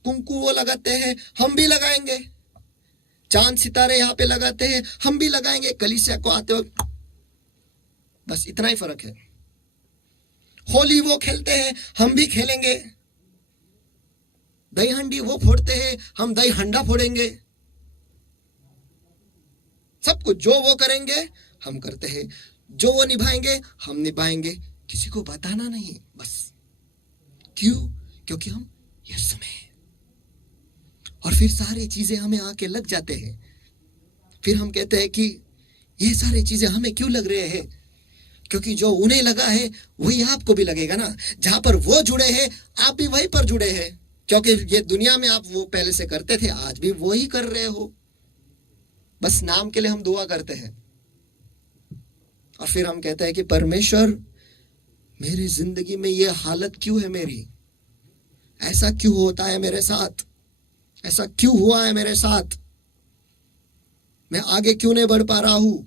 कुंकू वो लगाते हैं, हम भी लगाएंगे। चांद सितारे यहाँ पे लगाते हैं, हम भी लगाएंगे। कलीसिया को आते वक्त बस इतना ही फर्क है। होली वो खेलते हैं, हम भी खेलेंगे। दही हंडी वो फोड़ते हैं, हम दही हंडा फोड़ेंगे। सब कुछ जो वो करेंगे हम करते हैं, जो वो निभाएंगे हम निभाएंगे। किसी को बताना नहीं, बस। क्यों? क्योंकि हम यीशु में हैं। और फिर सारी चीजें हमें आके लग जाते हैं। फिर हम कहते हैं कि ये सारी चीजें हमें क्यों लग रहे हैं? क्योंकि जो उन्हें लगा है वही आपको भी लगेगा ना। जहां पर वो जुड़े हैं आप भी वहीं पर जुड़े हैं। क्योंकि ये दुनिया में आप वो पहले से करते थे, आज भी वो ही कर रहे हो। बस नाम के लिए हम दुआ करते हैं और फिर हम कहते हैं कि परमेश्वर, मेरी जिंदगी में ये हालत क्यों है मेरी? ऐसा क्यों होता है मेरे साथ? ऐसा क्यों हुआ है मेरे साथ? मैं आगे क्यों नहीं बढ़ पा रहा हूं?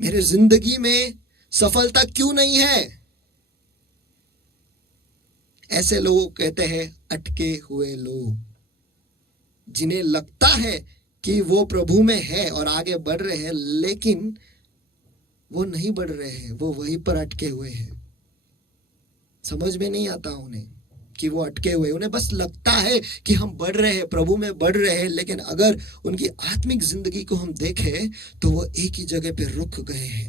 मेरे जिंदगी में सफलता क्यों नहीं है? ऐसे लोग कहते हैं अटके हुए लोग, जिन्हें लगता है कि वो प्रभु में है और आगे बढ़ रहे हैं, लेकिन वो नहीं बढ़ रहे हैं, वो वहीं पर अटके हुए हैं। समझ में नहीं आता उन्हें कि वो अटके हुए। उन्हें बस लगता है कि हम बढ़ रहे हैं, प्रभु में बढ़ रहे हैं, लेकिन अगर उनकी आत्मिक जिंदगी को हम देखें तो वो एक ही जगह पे रुक गए हैं।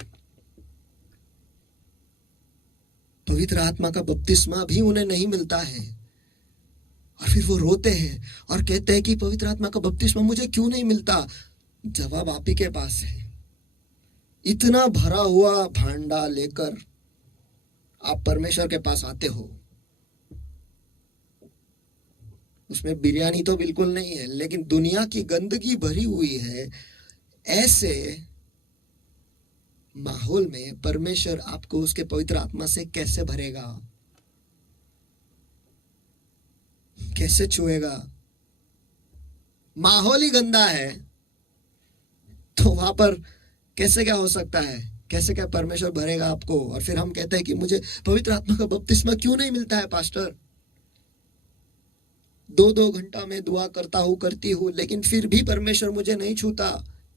पवित्र आत्मा का बपतिस्मा भी उन्हें नहीं मिलता है और फिर वो रोते हैं और कहते हैं कि पवित्र आत्मा का बपतिस्मा मुझे क्यों नहीं मिलता? जवाब आप ही के पास है। इतना भरा हुआ भांडा लेकर आप परमेश्वर के पास आते हो, उसमें बिरयानी तो बिल्कुल नहीं है, लेकिन दुनिया की गंदगी भरी हुई है। ऐसे माहौल में परमेश्वर आपको उसके पवित्र आत्मा से कैसे भरेगा? कैसे छुएगा? माहौल ही गंदा है तो वहां पर कैसे क्या हो सकता है? कैसे क्या परमेश्वर भरेगा आपको? और फिर हम कहते हैं कि मुझे पवित्र आत्मा का बपतिस्मा क्यों नहीं मिलता है पास्टर? 2-2 घंटा में दुआ करता हूँ, करती हूँ, लेकिन फिर भी परमेश्वर मुझे नहीं छूता।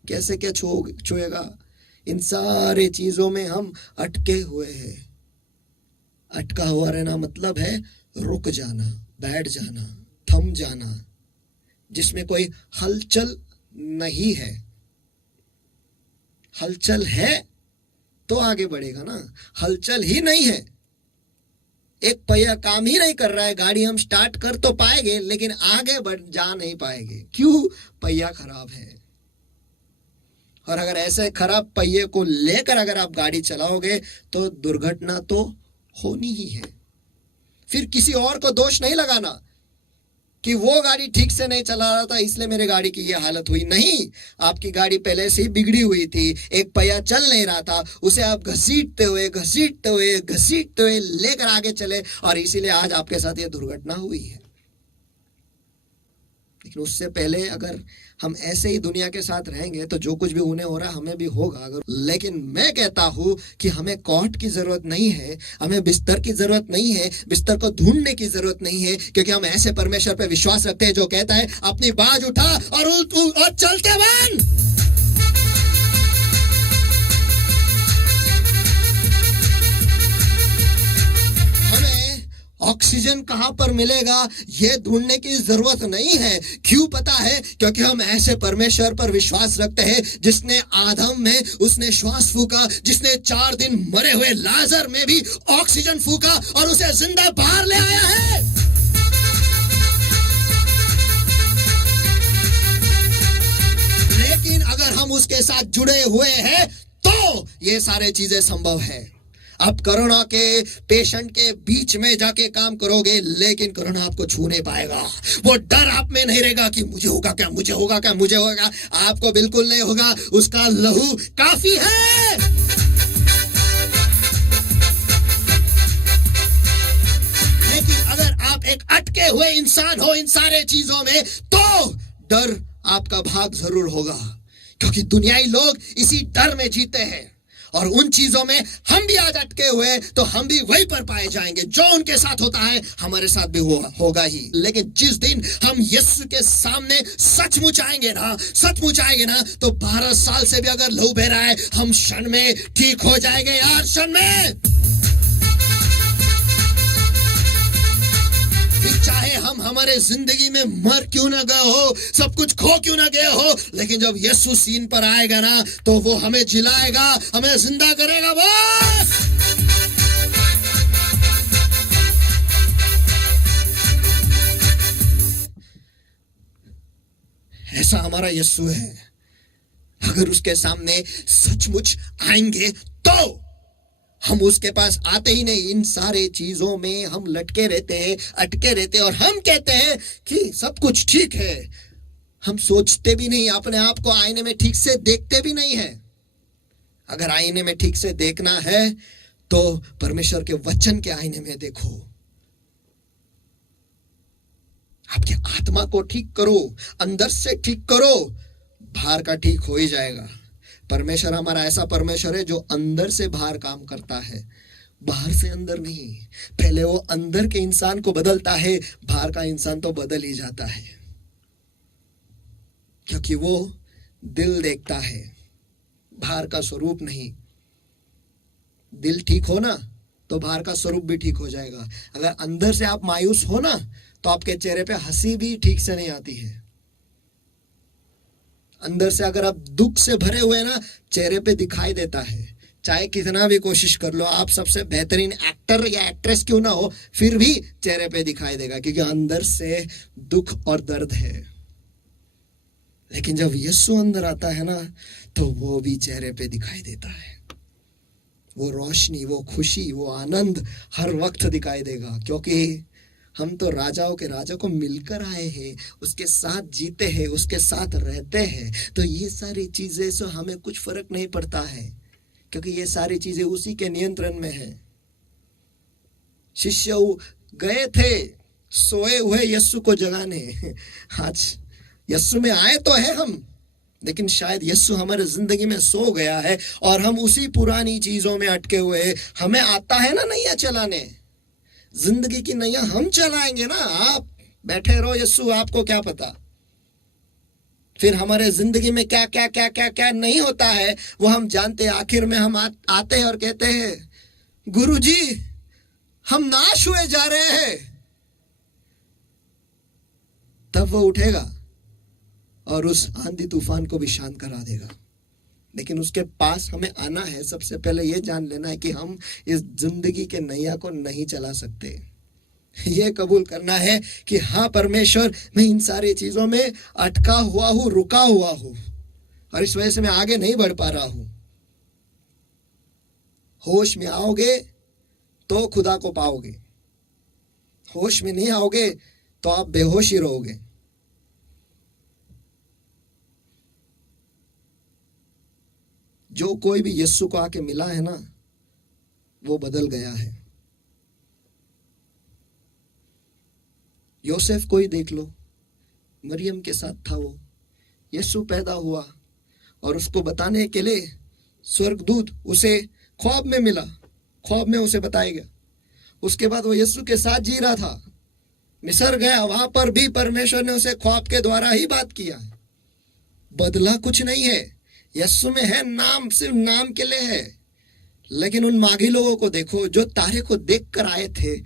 कैसे क्या छुएगा? इन सारे चीजों में हम अटके हुए हैं। अटका हुआ रहना मतलब है रुक जाना, बैठ जाना, थम जाना। जिसमें कोई हलचल नहीं है। हलचल है तो आगे बढ़ेगा ना, हलचल ही नहीं है, एक पहिया काम ही नहीं कर रहा है, गाड़ी हम स्टार्ट कर तो पाएंगे लेकिन आगे बढ़ जा नहीं पाएंगे। क्यों? पहिया खराब है। और अगर ऐसे खराब पहिए को लेकर अगर आप गाड़ी चलाओगे तो दुर्घटना तो होनी ही है। फिर किसी और को दोष नहीं लगाना कि वो गाड़ी ठीक से नहीं चला रहा था इसलिए मेरी गाड़ी की ये हालत हुई। नहीं, आपकी गाड़ी पहले से ही बिगड़ी हुई थी, एक पहिया चल नहीं रहा था, उसे आप घसीटते हुए लेकर आगे चले और इसीलिए आज आपके साथ ये दुर्घटना हुई है। लेकिन उससे पहले अगर हम ऐसे ही दुनिया के साथ रहेंगे तो जो कुछ भी उन्हें हो रहा है हमें भी होगा। अगर लेकिन मैं कहता हूं कि हमें कॉट की जरूरत नहीं है, हमें बिस्तर की जरूरत नहीं है, बिस्तर को ढूंढने की जरूरत नहीं है, क्योंकि हम ऐसे परमेश्वर पे विश्वास रखते हैं जो कहता है अपनी बाज उठा और चलते बन। ऑक्सीजन कहां पर मिलेगा यह ढूंढने की जरूरत नहीं है। क्यों पता है? क्योंकि हम ऐसे परमेश्वर पर विश्वास रखते हैं जिसने आदम में उसने श्वास फूका, जिसने 4 दिन मरे हुए लाजर में भी ऑक्सीजन फूका और उसे जिंदा बाहर ले आया है। लेकिन अगर हम उसके साथ जुड़े हुए हैं तो ये सारे चीजें संभव है। आप कोरोना के पेशेंट के बीच में जाके काम करोगे लेकिन कोरोना आपको छू नहीं पाएगा। वो डर आप में नहीं रहेगा कि मुझे होगा क्या, मुझे होगा क्या, मुझे होगा। आपको बिल्कुल नहीं होगा, उसका लहू काफी है। लेकिन अगर आप एक अटके हुए इंसान हो इन सारे चीजों में तो डर आपका भाग जरूर होगा, क्योंकि दुनियाई लोग इसी डर में जीते हैं। और उन चीजों में हम भी आज अटके हुए तो हम भी वहीं पर पाए जाएंगे। जो उनके साथ होता है हमारे साथ भी होगा ही। लेकिन जिस दिन हम यीशु के सामने सचमुच आएंगे ना तो 12 साल से भी अगर लहू बह रहा है हम क्षण में ठीक हो जाएंगे यार, क्षण में। चाहे हम हमारे जिंदगी में मर क्यों ना गए हो, सब कुछ खो क्यों ना गए हो, लेकिन जब यीशु सीन पर आएगा ना तो वो हमें जिलाएगा, हमें जिंदा करेगा। बस ऐसा हमारा यीशु है। अगर उसके सामने सचमुच आएंगे तो हम उसके पास आते ही नहीं। इन सारे चीजों में हम लटके रहते हैं, अटके रहते हैं और हम कहते हैं कि सब कुछ ठीक है। हम सोचते भी नहीं, अपने आप को आईने में ठीक से देखते भी नहीं है। अगर आईने में ठीक से देखना है तो परमेश्वर के वचन के आईने में देखो। आपके आत्मा को ठीक करो, अंदर से ठीक करो, बाहर का ठीक हो ही जाएगा। परमेश्वर हमारा ऐसा परमेश्वर है जो अंदर से बाहर काम करता है, बाहर से अंदर नहीं। पहले वो अंदर के इंसान को बदलता है, बाहर का इंसान तो बदल ही जाता है, क्योंकि वो दिल देखता है, बाहर का स्वरूप नहीं। दिल ठीक हो ना तो बाहर का स्वरूप भी ठीक हो जाएगा। अगर अंदर से आप मायूस हो ना तो आपके चेहरे पे हंसी भी ठीक से नहीं आती है। अंदर से अगर आप दुख से भरे हुए ना चेहरे पे दिखाई देता है। चाहे कितना भी कोशिश कर लो, आप सबसे बेहतरीन एक्टर या एक्ट्रेस क्यों ना हो, फिर भी चेहरे पे दिखाई देगा, क्योंकि अंदर से दुख और दर्द है। लेकिन जब यीशु अंदर आता है ना तो वो भी चेहरे पे दिखाई देता है। वो रोशनी, वो खुशी, वो आनंद हर वक्त दिखाई देगा, क्योंकि हम तो राजाओं के राजा को मिलकर आए हैं, उसके साथ जीते हैं, उसके साथ रहते हैं। तो ये सारी चीजें से हमें कुछ फर्क नहीं पड़ता है, क्योंकि ये सारी चीजें उसी के नियंत्रण में है। शिष्य गए थे सोए हुए यीशु को जगाने। आज यीशु में आए तो है हम, लेकिन शायद यीशु हमारे जिंदगी में सो गया है और हम उसी पुरानी चीजों में अटके हुए हैं। हमें आता है ना नैया चलाने, जिंदगी की नैया हम चलाएंगे ना। आप बैठे रहो, यीशु आपको क्या पता फिर हमारे जिंदगी में क्या क्या क्या क्या क्या नहीं होता है वो हम जानते हैं। आखिर में हम आते हैं और कहते हैं गुरुजी हम नाश हुए जा रहे हैं। तब वो उठेगा और उस आंधी तूफान को भी शांत करा देगा। लेकिन उसके पास हमें आना है। सबसे पहले ये जान लेना है कि हम इस जिंदगी के नैया को नहीं चला सकते। ये कबूल करना है कि हाँ परमेश्वर, मैं इन सारी चीजों में अटका हुआ हूं, रुका हुआ हूं, और इस वजह से मैं आगे नहीं बढ़ पा रहा हूं। होश में आओगे तो खुदा को पाओगे, होश में नहीं आओगे तो आप बेहोश ही रहोगे। जो कोई भी यीशु को आके मिला है ना, वो बदल गया है। योसेफ को ही देख लो, मरियम के साथ था वो। यीशु पैदा हुआ और उसको बताने के लिए स्वर्गदूत उसे ख्वाब में मिला, ख्वाब में उसे बताया गया। उसके बाद वो यीशु के साथ जी रहा था, मिस्र गया, वहां पर भी परमेश्वर ने उसे ख्वाब के द्वारा ही बात किया। बदला कुछ नहीं है। यीशु में है, नाम सिर्फ नाम के लिए है। लेकिन उन मागी लोगों को देखो जो तारे को देख कर आए थे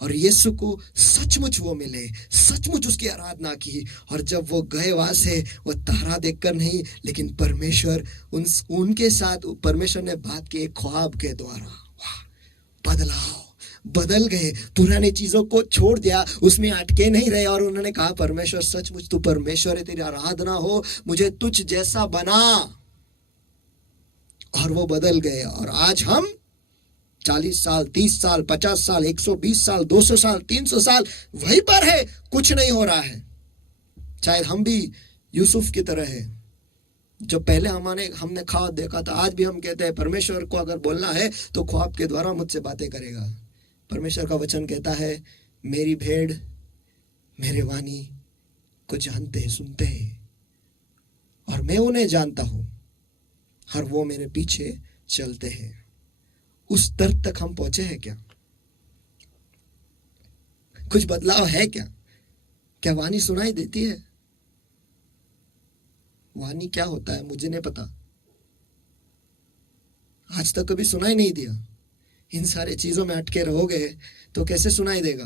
और यीशु को सचमुच वो मिले, सचमुच उसकी आराधना की। और जब वो गए वहां से, वो तारा देखकर नहीं, लेकिन परमेश्वर उनके साथ परमेश्वर ने बात की एक ख्वाब के द्वारा। बदलाव, बदल गए, पुरानी चीजों को छोड़ दिया, उसमें अटके नहीं रहे। और उन्होंने कहा परमेश्वर सचमुच तू परमेश्वर है, तेरी आराधना हो, मुझे तुझ जैसा बना। और वो बदल गए। और आज हम 40 साल, 30 साल, 50 साल, 120 साल, 200 साल, 300 साल वहीं पर है, कुछ नहीं हो रहा है। शायद हम भी यूसुफ की तरह है, जो पहले हमने ख्वाब देखा था। आज भी हम कहते हैं परमेश्वर को अगर बोलना है तो ख्वाब के द्वारा मुझसे बातें करेगा। परमेश्वर का वचन कहता है मेरी भेड़ मेरे वाणी को जानते हैं, सुनते हैं, और मैं उन्हें जानता हूं और वो मेरे पीछे चलते हैं। उस स्तर तक हम पहुंचे हैं क्या? कुछ बदलाव है क्या? क्या वाणी सुनाई देती है? वाणी क्या होता है मुझे नहीं पता, आज तक कभी सुनाई नहीं दिया। इन सारे चीजों में अटके रहोगे तो कैसे सुनाई देगा?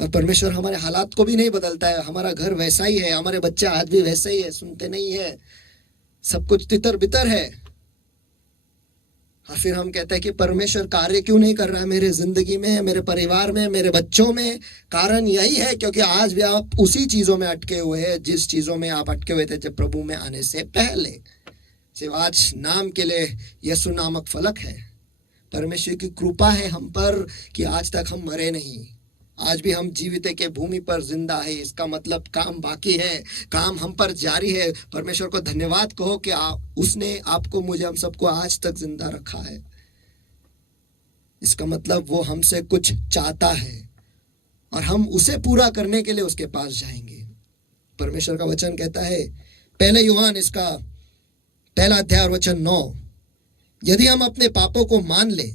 और परमेश्वर हमारे हालात को भी नहीं बदलता है। हमारा घर वैसा ही है, हमारे बच्चे आज भी वैसे ही है, सुनते नहीं है, सब कुछ तितर बितर है। और फिर हम कहते हैं कि परमेश्वर कार्य क्यों नहीं कर रहा है मेरे जिंदगी में, मेरे परिवार में, मेरे बच्चों में। कारण यही है क्योंकि आज भी आप उसी चीजों में अटके हुए हैं जिस चीजों में आप अटके हुए थे जब प्रभु में आने से पहले। सिर्फ आज नाम के लिए यीशु नामक फलक है। परमेश्वर की कृपा है हम पर कि आज तक हम मरे नहीं, आज भी हम जीवित के भूमि पर जिंदा है। इसका मतलब काम बाकी है, काम हम पर जारी है। परमेश्वर को धन्यवाद कहो कि उसने आपको, मुझे, हम सबको आज तक जिंदा रखा है। इसका मतलब वो हमसे कुछ चाहता है और हम उसे पूरा करने के लिए उसके पास जाएंगे। परमेश्वर का वचन कहता है, पहले यूहन्ना इसका 1 अध्याय और वचन 9, यदि हम अपने पापों को मान ले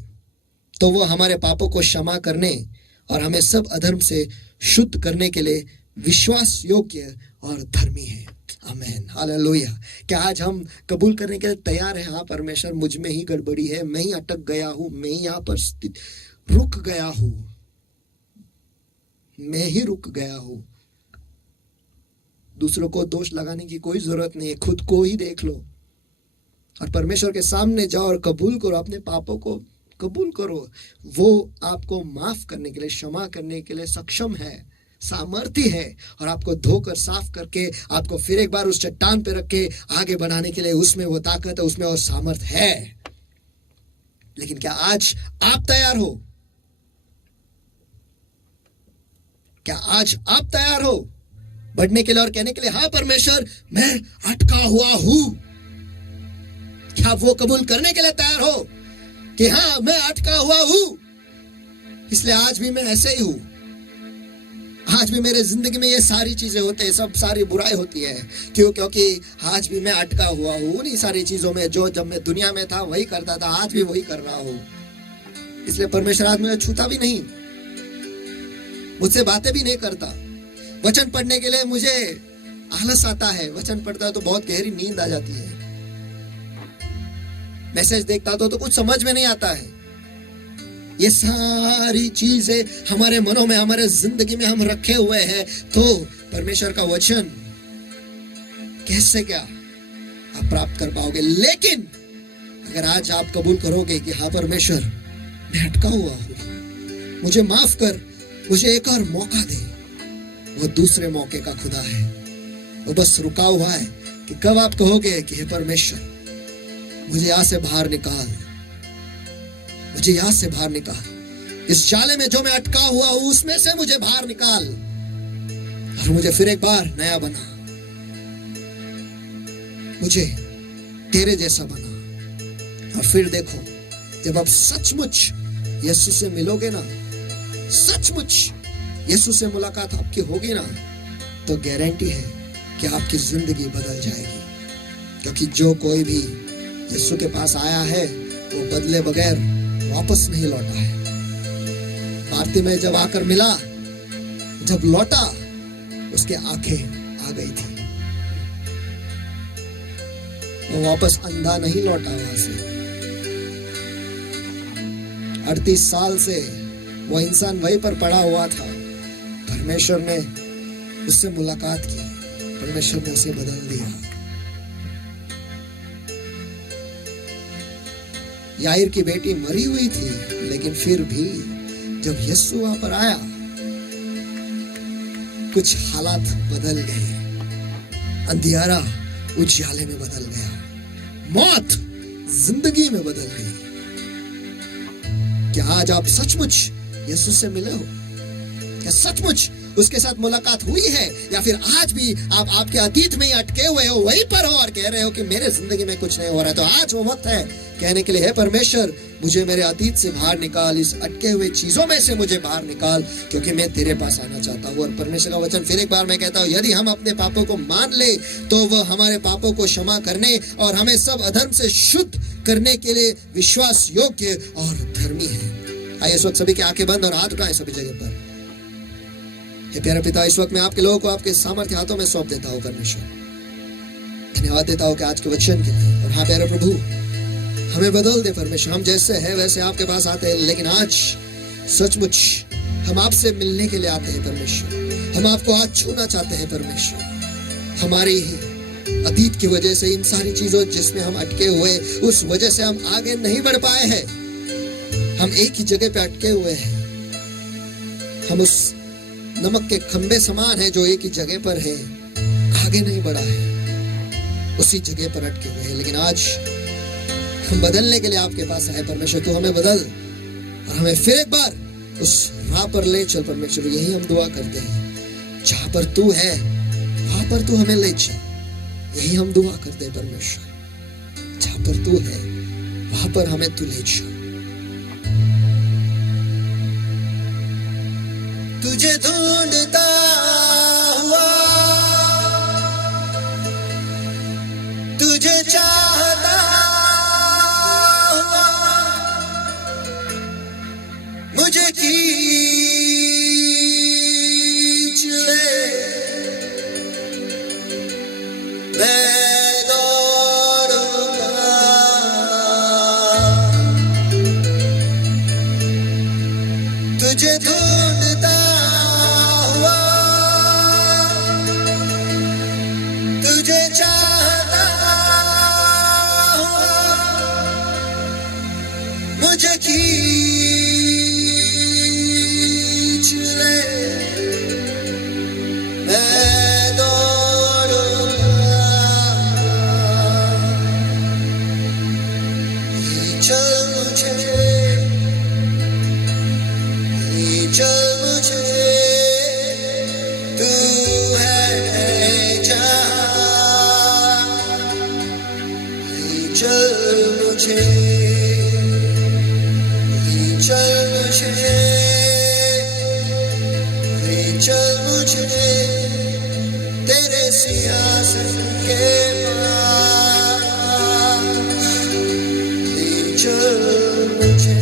तो वो हमारे पापों को क्षमा करने और हमें सब अधर्म से शुद्ध करने के लिए विश्वास योग्य और धर्मी है। आमीन, हालेलुया। क्या आज हम कबूल करने के लिए तैयार हैं? हाँ परमेश्वर, मुझ में ही गड़बड़ी है, मैं ही अटक गया हूं, मैं ही यहाँ पर रुक गया हूं, मैं ही रुक गया हूं। दूसरों को दोष लगाने की कोई जरूरत नहीं है, खुद को ही देख लो और परमेश्वर के सामने जाओ और कबूल करो, अपने पापों को कबूल करो। वो आपको माफ करने के लिए, क्षमा करने के लिए सक्षम है, सामर्थ्य है, और आपको धोकर साफ करके आपको फिर एक बार उस चट्टान पे रख के आगे बढ़ाने के लिए उसमें वो ताकत है, उसमें और सामर्थ्य है। लेकिन क्या आज आप तैयार हो? क्या आज आप तैयार हो बढ़ने के लिए और कहने के लिए, हाँ परमेश्वर मैं अटका हुआ हूं? क्या वो कबूल करने के लिए तैयार हो कि हाँ मैं अटका हुआ हूं, इसलिए आज भी मैं ऐसे ही हूं, आज भी मेरे जिंदगी में ये सारी चीजें होते हैं, सब सारी बुराई होती है। क्यों? क्योंकि आज भी मैं अटका हुआ हूं उन्हीं सारी चीजों में जो जब मैं दुनिया में था वही करता था, आज भी वही कर रहा हूं। इसलिए परमेश्वर आज मुझे छूता भी नहीं, मुझसे बातें भी नहीं करता। वचन पढ़ने के लिए मुझे आलस आता है, वचन पढ़ता है तो बहुत गहरी नींद आ जाती है। मैसेज देखता तो कुछ समझ में नहीं आता है। ये सारी चीजें हमारे मनों में, हमारे जिंदगी में हम रखे हुए हैं। तो परमेश्वर का वचन कैसे क्या आप प्राप्त कर पाओगे। लेकिन अगर आज आप कबूल करोगे कि हाँ परमेश्वर, मैं अटका हुआ हूं, मुझे माफ कर, मुझे एक और मौका दे, वो दूसरे मौके का खुदा है। वो बस रुका हुआ है कि कब आप कहोगे कि हे परमेश्वर, मुझे यहां से बाहर निकाल, मुझे यहां से बाहर निकाल, इस जाले में जो मैं अटका हुआ हूं उसमें से मुझे बाहर निकाल और मुझे फिर एक बार नया बना, मुझे तेरे जैसा बना। और फिर देखो, जब आप सचमुच यीशु से मिलोगे ना, सचमुच यीशु से मुलाकात आपकी होगी ना, तो गारंटी है कि आपकी जिंदगी बदल जाएगी। क्योंकि जो कोई भी यीशु के पास आया है वो बदले बगैर वापस नहीं लौटा है। भारती में जब आकर मिला, जब लौटा, उसके आंखें आ गई थी। वो वापस अंधा नहीं लौटा वहां से। 38 साल से वो इंसान वहीं पर पड़ा हुआ था। परमेश्वर ने उससे मुलाकात की, परमेश्वर ने उसे बदल दिया। याईर की बेटी मरी हुई थी, लेकिन फिर भी जब यीशु वहां पर आया, कुछ हालात बदल गए। अंधियारा उजाले में बदल गया, मौत जिंदगी में बदल गई। क्या आज आप सचमुच यीशु से मिले हो? क्या सचमुच उसके साथ मुलाकात हुई है? या फिर आज भी आप आपके अतीत में ही अटके हुए हो, वहीं पर हो और कह रहे हो कि मेरे जिंदगी में कुछ नहीं हो रहा है? तो आज वो वक्त है कहने के लिए, हे परमेश्वर, मुझे मेरे अतीत से बाहर निकाल, इस अटके हुए चीजों में से मुझे बाहर निकाल, क्योंकि मैं तेरे पास आना चाहता हूँ। और परमेश्वर का वचन फिर एक बार मैं कहता हूँ, यदि हम अपने पापों को मान ले तो वह हमारे पापों को क्षमा करने और हमें सब अधर्म से शुद्ध करने के लिए विश्वास योग्य और धर्मी है। आइए इस वक्त सभी की आंखें बंद और हाथ उठाएं सभी जगह पर। हे प्यारे पिता, इस वक्त मैं आपके लोगों को आपके सामर्थ्य हाथों में सौंप देता हूँ। परमेश्वर, धन्यवाद देता हूँ कि आज के वचन के लिए। और हाँ प्यारे प्रभु, हमें बदल दे परमेश्वर। हम जैसे हैं वैसे आपके पास आते हैं, लेकिन आज सचमुच हम आपसे मिलने के लिए आते हैं परमेश्वर। हम आपको आज छूना चाहते हैं परमेश्वर। हमारी ही अतीत की वजह से, इन सारी चीजों जिसमें हम अटके हुए, उस वजह से हम आगे नहीं बढ़ पाए हैं। हम एक ही जगह पे अटके हुए हैं। हम उस नमक के खंबे समान है जो एक ही जगह पर है, आगे नहीं बढ़ा है, उसी जगह पर अटके हुए हैं। लेकिन आज हम बदलने के लिए आपके पास आए परमेश्वर। तू हमें बदल और हमें फिर एक बार उस राह पर ले चल परमेश्वर। यही हम दुआ करते हैं, जहां पर तू है वहां पर तू हमें ले चल। यही हम दुआ करते हैं परमेश्वर, जहां पर तू है वहां पर हमें तू ले चल। तुझे ढूंढता हुआ, तुझे चाहता हुआ, मुझे खींच ले, मैं दौड़ूंगा। तुझे ढूंढता हुआ, तुझे चाहता हुआ, मुझे खींच ले, मैं दौड़ूंगा। चल मुझे, चल मुझे, तू है जहाँ। चल मुझे, चल मुझे, चल मुझे तेरे सिंहासन के पास। चल मुझे,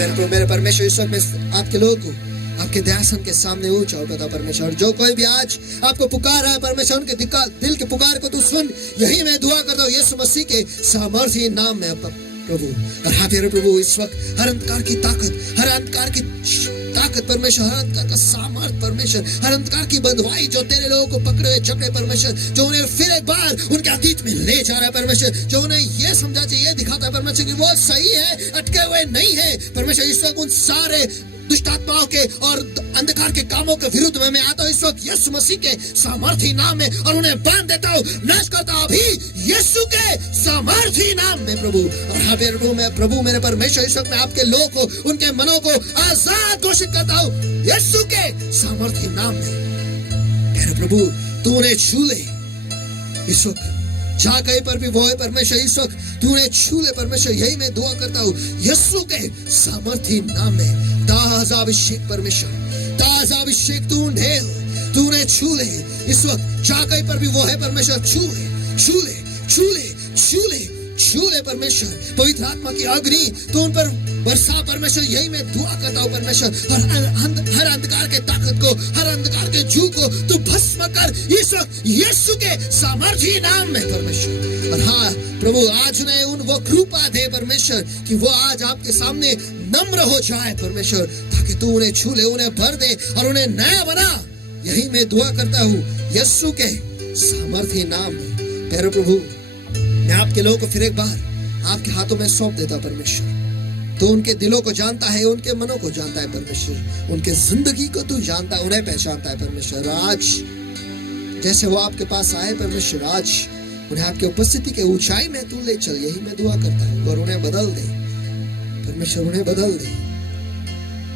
प्यारे प्रभु मेरे परमेश्वर, इस वक्त मैं आपके लोगों को आपके दयासन के सामने ऊंचा उठाता परमेश्वर। जो कोई भी आज आपको पुकार रहा है परमेश्वर, उनके दिल के पुकार को तू सुन। यही मैं दुआ करता हूँ यीशु मसीह के सामर्थ्य नाम में प्रभु। और हाँ प्यारे प्रभु, इस वक्त हर अंधकार की ताकत, हर अंधकार की ताकत परमेश्वर, हर अंधकार का सामर्थ परमेश्वर, हर अंधकार की बंधुआई जो तेरे लोगों को पकड़े हुए जकड़े परमेश्वर, जो उन्हें फिर एक बार उनके अतीत में ले जा रहा है परमेश्वर, जो उन्हें ये समझा चाहिए, दिखाता है परमेश्वर कि वो सही है, अटके हुए नहीं है परमेश्वर। इस वक्त उन सारे दुष्ट आत्माओं के और अंधकार के कामों के विरुद्ध में मैं आता हूँ इस वक्त यीशु मसीह के सामर्थी नाम में, और उन्हें बांध देता हूँ, नाश करता हूँ अभी यीशु के सामर्थी नाम में प्रभु। और हाँ प्रभु, मैं प्रभु मेरे परमेश्वर, इस वक्त मैं आपके लोगों को, उनके मनों को आजाद घोषित करता हूँ यीशु के सामर्थी नाम में। मेरे प्रभु तू उन्हें छू ले इस वक्त, जहाँ कहीं पर भी वो है परमेश्वर, इस वक्त तू उन्हें छू ले परमेश्वर। यही मैं दुआ करता हूँ यीशु के सामर्थी नाम में। ताजा अभिषेक परमेश्वर, ताजा अभिषेक तू उन्हें छू ले इस वक्त, जहाँ कहीं पर भी वो है परमेश्वर, छू ले छू ले छू ले छू ले छू ले परमेश्वर। पवित्र आत्मा की अग्नि तो उन पर बरसा परमेश्वर। यही मैं दुआ करता हूँ परमेश्वर, हर अंधकार के ताकत को, हर अंधकार के जू को तू भस्म कर इस वक्त यीशु के सामर्थी नाम में परमेश्वर। और हाँ प्रभु, आज उन्हें वो कृपा दे परमेश्वर कि वो आज आपके सामने नम्र हो जाए परमेश्वर, ताकि तू उन्हें छू ले, उन्हें भर दे और उन्हें नया बना। यही मैं दुआ करता हूँ यीशु के सामर्थी नाम में। प्यारे प्रभु, मैं आपके लोगों को फिर एक बार आपके हाथों में सौंप देता परमेश्वर। तो उनके दिलों को जानता है, उनके मनों को जानता है परमेश्वर, उनके जिंदगी को तू जानता है, उन्हें पहचानता है परमेश्वर। आज जैसे वो आपके पास आए परमेश्वर, आज उन्हें आपके उपस्थिति के ऊंचाई में तू ले चल। यही मैं दुआ करता हूँ, और उन्हें बदल दे परमेश्वर, उन्हें बदल दे,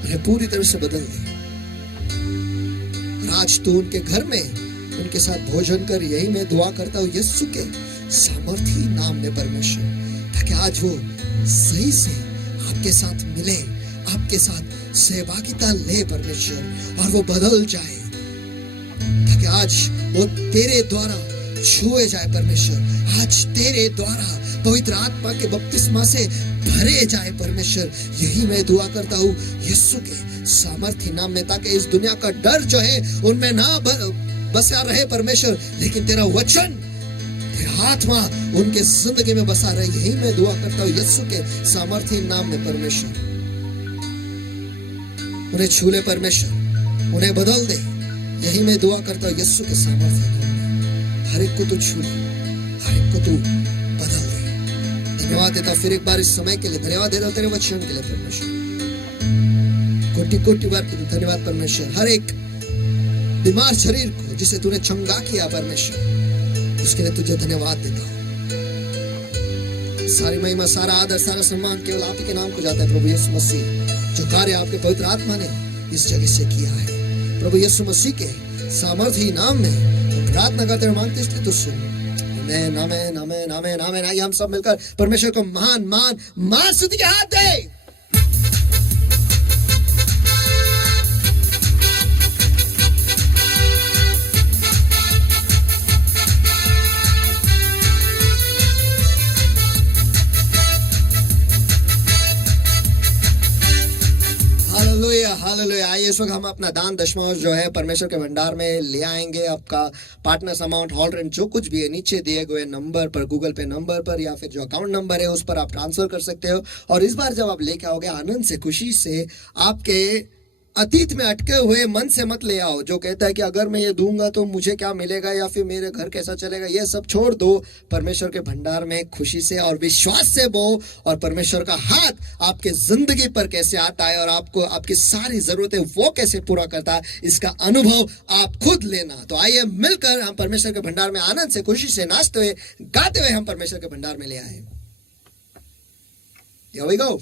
उन्हें पूरी तरह से बदल दे। और आज तू उनके घर में उनके साथ भोजन कर। यही मैं दुआ करता हूँ यीशु के सामर्थी नाम में परमेश्वर, ताकि आज वो सही से आपके साथ मिले, आपके साथ सहभागिता ले परमेश्वर, और वो बदल जाए, ताकि आज वो तेरे द्वारा छुए जाए परमेश्वर। आज तेरे द्वारा पवित्र आत्मा के बपतिस्मा से भरे जाए परमेश्वर। यही मैं दुआ करता हूँ यीशु के सामर्थी नाम में, ताकि इस दुनिया का डर जो है उनमें ना बसा रहे परमेश्वर, लेकिन तेरा वचन, तेरा आत्मा उनके जिंदगी में बसा रहे। यही मैं दुआ करता हूँ यीशु के सामर्थी नाम में परमेश्वर। उन्हें छू ले परमेश्वर, उन्हें बदल दे। यही मैं दुआ करता हूँ यीशु के सामर्थी नाम में। हर एक को तू छू ले, हर एक को तू बदल दे। धन्यवाद देता हूँ फिर एक बार इस समय के लिए, धन्यवाद देता हूँ तेरे वचन के लिए परमेश्वर। कोटि कोटि बार धन्यवाद परमेश्वर। हर एक बीमार शरीर को जिसे तूने चंगा किया परमेश्वर, उसके लिए तुझे धन्यवाद देता हूँ। सारी महिमा, सारा आदर, सारा सम्मान केवल आप ही के नाम को जाता है प्रभु यीशु मसीह, जो कार्य आपके पवित्र आत्मा ने इस जगह से किया है। प्रभु यीशु मसीह के सामर्थी नाम में प्रार्थना करते हुए मांगते, इसलिए तो सुन। आमीन, आमीन, आमीन, आमीन, आमीन। आइए हम सब मिलकर परमेश्वर को महान मान मान स्तुति के हाथ दे। हालेलुया। आइए इस वक्त हम अपना दान दशमांश जो है परमेश्वर के भंडार में ले आएंगे। आपका पार्टनर्स अमाउंट, हॉल रेंट, जो कुछ भी है नीचे दिए गए नंबर पर, गूगल पे नंबर पर, या फिर जो अकाउंट नंबर है उस पर आप ट्रांसफर कर सकते हो। और इस बार जब आप लेके आओगे, आनंद से, खुशी से, आपके अतीत में अटके हुए मन से मत ले आओ, जो कहता है कि अगर मैं ये दूंगा तो मुझे क्या मिलेगा, या फिर मेरे घर कैसा चलेगा। ये सब छोड़ दो, परमेश्वर के भंडार में खुशी से और विश्वास से बो, और परमेश्वर का हाथ आपके जिंदगी पर कैसे आता है और आपको आपकी सारी जरूरतें वो कैसे पूरा करता है, इसका अनुभव आप खुद लेना। तो आइए मिलकर हम परमेश्वर के भंडार में आनंद से, खुशी से, नाचते हुए, गाते हुए हम परमेश्वर के भंडार में ले आए। Here we go.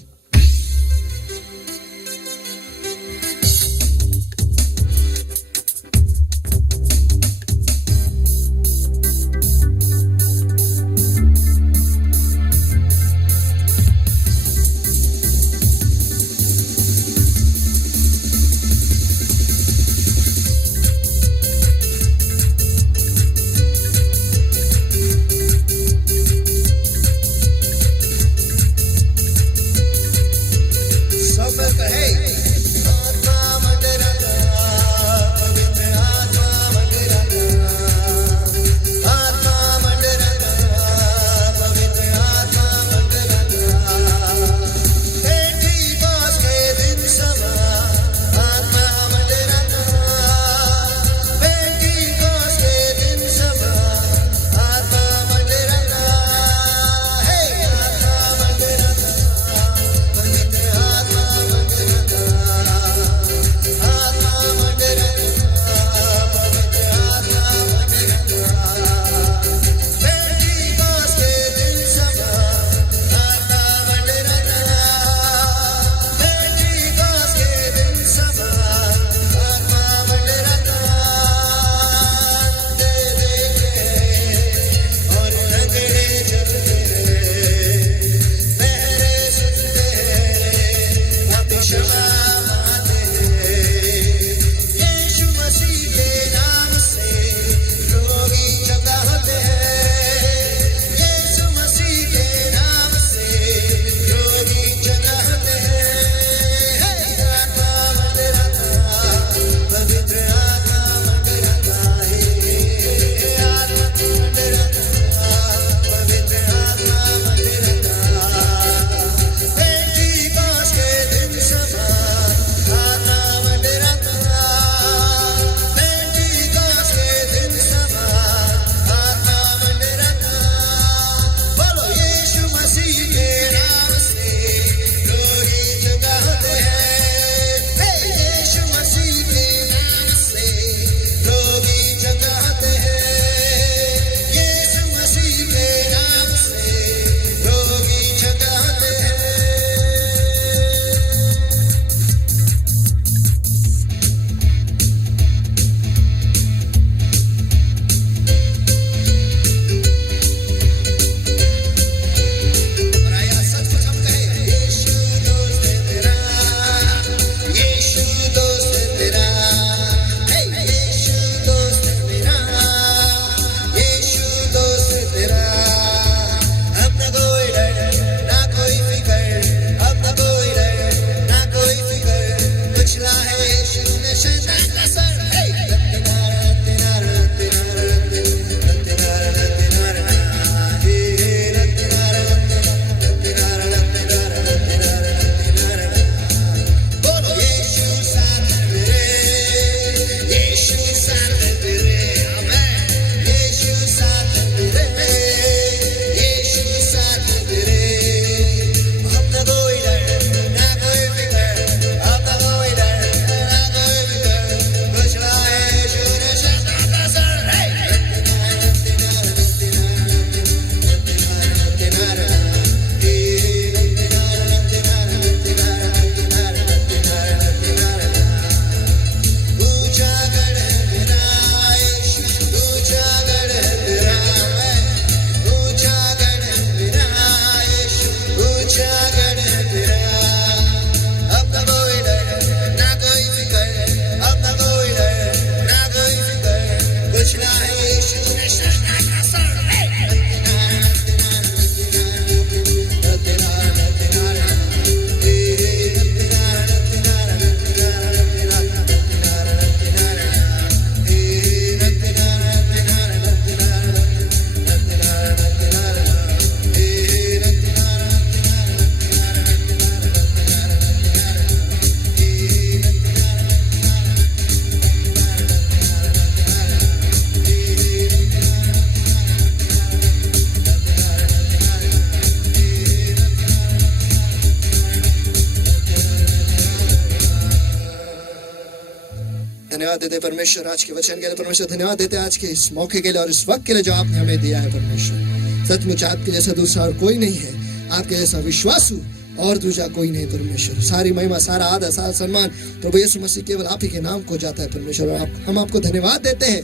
धन्यवाद देते परमेश्वर आज के वचन के लिए। परमेश्वर धन्यवाद देते आज के इस मौके के लिए और इस वक्त के लिए जो आपने हमें दिया है परमेश्वर। सचमुच आपके जैसा दूसरा और कोई नहीं है, आपके जैसा विश्वासु और दूसरा कोई नहीं परमेश्वर। सारी महिमा, सारा आदर, सारा सम्मान प्रभु यीशु मसीह केवल आप ही के नाम को जाता है परमेश्वर। और हम आपको धन्यवाद देते हैं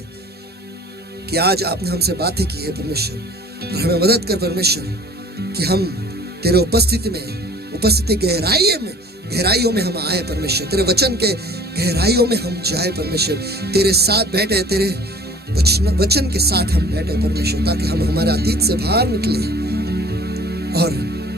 कि आज आपने हमसे बातें की है परमेश्वर। और हमें मदद कर परमेश्वर कि हम तेरे उपस्थिति गहराइयों में हम आए परमेश्वर। तेरे वचन के गहराइयों में हम जाए परमेश्वर। तेरे साथ बैठे, तेरे वचन के साथ हम बैठे परमेश्वर, ताकि हम हमारे अतीत से बाहर निकले और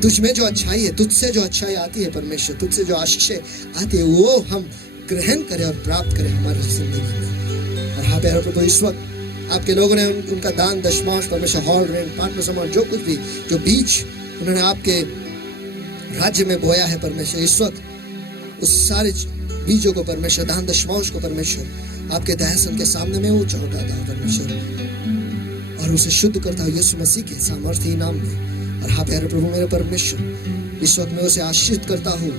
तुझ में जो अच्छाई है, तुझसे जो अच्छाई आती है परमेश्वर, तुझसे जो आशीषें आती है वो हम ग्रहण करें और प्राप्त करें हमारी जिंदगी में। और हाँ प्यारे प्रभु, इस वक्त आपके लोगों ने उनका दान दशमांश परमेश्वर, हॉल रेंट, पार्टनर सामान, जो कुछ भी जो बीज उन्होंने आपके राज्य में बोया है परमेश्वर, इस वक्त उस सारे बीजों को परमेश्वर, दान दशमांश को परमेश्वर आपके दयासन के सामने में ऊंचा उठाता हूँ परमेश्वर और उसे शुद्ध करता हूँ यीशु मसीह के सामर्थी नाम में। और हाँ प्यारे प्रभु मेरे परमेश्वर, इस वक्त मैं उसे आशीषित करता हूँ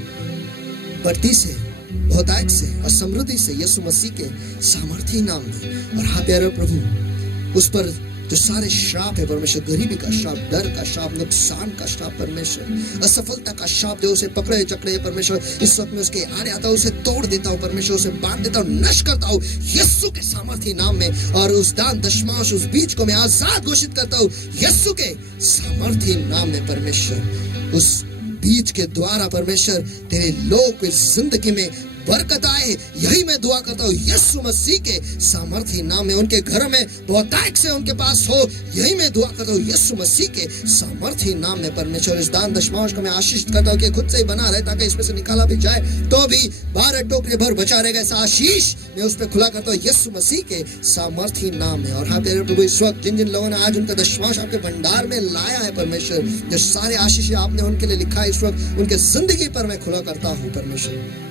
बढ़ती से, बहुतायत से और समृद्धि से यीशु मसीह के सामर्थी नाम में। और हाँ प्यारे प्रभु, उस पर जो सारे श्राप है परमेश्वर, गरीबी का श्राप, डर का श्राप, नुकसान का श्राप परमेश्वर, असफलता का श्राप जो उसे पकड़े चकड़े परमेश्वर, इस वक्त में उसके आड़े आता हूँ, उसे तोड़ देता हूँ परमेश्वर, उसे बांध देता हूँ, नष्ट करता हूँ यीशु के सामर्थी नाम में। और उस दान दशमांश, उस बीज को मैं आजाद घोषित करता हूँ यीशु के सामर्थी नाम में परमेश्वर। उस बीज के द्वारा परमेश्वर तेरे लोग की जिंदगी में बरकत आए, यही मैं दुआ करता हूँ यीशु मसीह के सामर्थी नाम में। उनके घरों में बहुतायत से उनके पास हो, यही मैं दुआ करता हूँ यीशु मसीह के सामर्थी नाम में परमेश्वर। इस दान दशमांश को मैं आशीष करता हूँ कि खुद से ही बना रहे, ताकि इसमें से निकाला भी जाए तो भी 12 टोकरे भर बचा रहेगा। ऐसा आशीष मैं उस पर खुला करता हूँ यीशु मसीह के सामर्थी नाम में। और हाँ मेरे प्रभु, इस वक्त जिन जिन लोगों ने आज उनका दशमांश आपके भंडार में लाया है परमेश्वर, जो सारे आशीष आपने उनके लिए लिखा है, इस वक्त उनके जिंदगी पर मैं खुला करता हूँ परमेश्वर,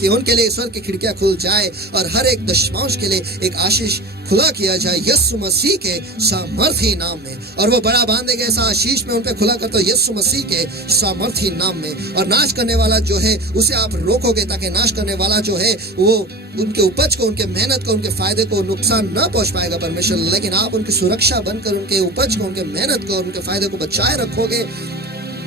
कि उनके लिए ईश्वर की खिड़कियां खुल जाए और हर एक दशमांश के लिए एक आशीष खुला किया जाए यीशु मसीह के सामर्थी नाम में। और वो बड़ा बांधेगा, ऐसा आशीष में उन पे खुला करता हूं यीशु मसीह के सामर्थी नाम में। और नाश करने वाला जो है उसे आप रोकोगे, ताकि नाश करने वाला जो है वो उनके उपज को, उनके मेहनत को, उनके फायदे को नुकसान न पहुंच पाएगा परमेश्वर, लेकिन आप उनकी सुरक्षा बनकर उनके उपज को, उनके मेहनत को, उनके फायदे को बचाए रखोगे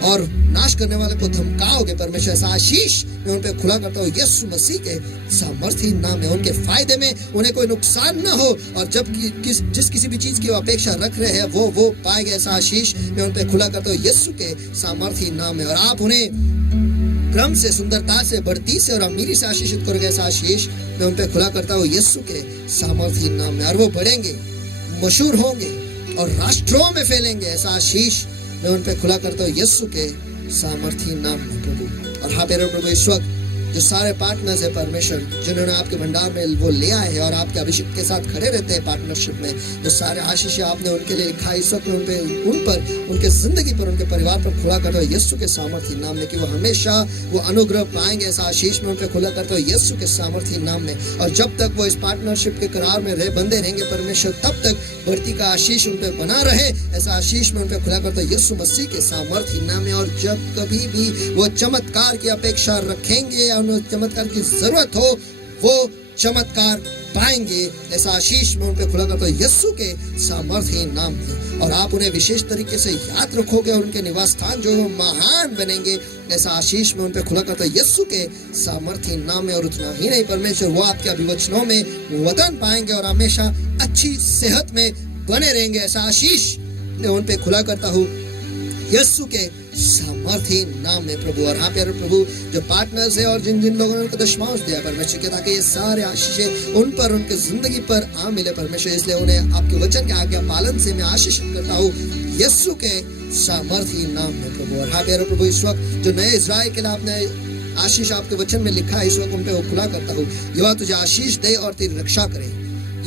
और नाश करने वाले को धमकाओगे परमेश्वर। ऐसा आशीष मैं उन पे खुला करता हूँ यीशु मसीह के सामर्थी नाम में। उनके फायदे में उन्हें कोई नुकसान न हो, और जब जिस किसी भी चीज की अपेक्षा रख रहे हैं वो पाएंगे। ऐसा आशीष मैं उन पे खुला करता हूँ यीशु के सामर्थी नाम में। और आप उन्हें क्रम से, सुंदरता से, बढ़ती से और अमीरी से आशीषित करोगे। ऐसा आशीष मैं उन पे खुला करता हूँ यीशु के सामर्थी नाम में। और वो बढ़ेंगे, मशहूर होंगे और राष्ट्रों में फैलेंगे। ऐसा आशीष मैं उन पे खुला करता हूँ यीशु के सामर्थी नाम में प्रभु। और हाँ मेरे प्रभु, इस वक्त जो सारे पार्टनर्स है परमेश्वर, जिन्होंने आपके भंडार में वो ले आए हैं और आपके अभिषेक के साथ खड़े रहते हैं पार्टनरशिप में, जो सारे आशीष आपने उनके लिए लिखा है, इस वक्त उन पर, उनके जिंदगी पर, उनके परिवार पर खुला करता हूँ यीशु के सामर्थी नाम में, कि वो हमेशा वो अनुग्रह पाएंगे। ऐसा आशीष में उन पर खुला करता हूँ यीशु के सामर्थी नाम में। और जब तक वो इस पार्टनरशिप के करार में बंधे रहेंगे परमेश्वर, तब तक बढ़ती का आशीष उन पर बना रहे। ऐसा आशीष में उन पर खुला करता हूँ यीशु मसीह के सामर्थी नाम में। और जब कभी भी वो चमत्कार की अपेक्षा रखेंगे या चमत्कार की जरूरत हो, वो चमत्कार पाएंगे। ऐसा आशीष में उन पे खुला करता हूं यीशु के सामर्थी नाम में। और आप उन्हें विशेष तरीके से याद रखोगे और उनके निवास स्थान जो है वो महान बनेंगे। ऐसा आशीष में उन पे खुला करता हूं यीशु के सामर्थी नाम में। और उतना ही नहीं परमेश्वर, वो आपके अभिवचनों में वतन पाएंगे और हमेशा अच्छी सेहत में बने रहेंगे। ऐसा आशीष मैं उन पे खुला करता हूँ यीशु के सामर्थी नाम में प्रभु। और हाँ प्यारे प्रभु, जो पार्टनर्स है और जिन जिन लोगों ने उनको दशमांश दिया परमेश्वर के, ताकि ये सारे आशीष उन पर, उनके जिंदगी पर आ मिले परमेश्वर, इसलिए उन्हें आपके वचन के आज्ञा पालन से मैं आशीषित करता हूँ यीशु के सामर्थी नाम में प्रभु। और हाँ प्यारे प्रभु, इस वक्त जो नए इज़राइल के लिए आपने आशीष आपके वचन में लिखा है, इस वक्त उन पर खुला करता हूँ। यह तुझे आशीष दे और तेरी रक्षा करे,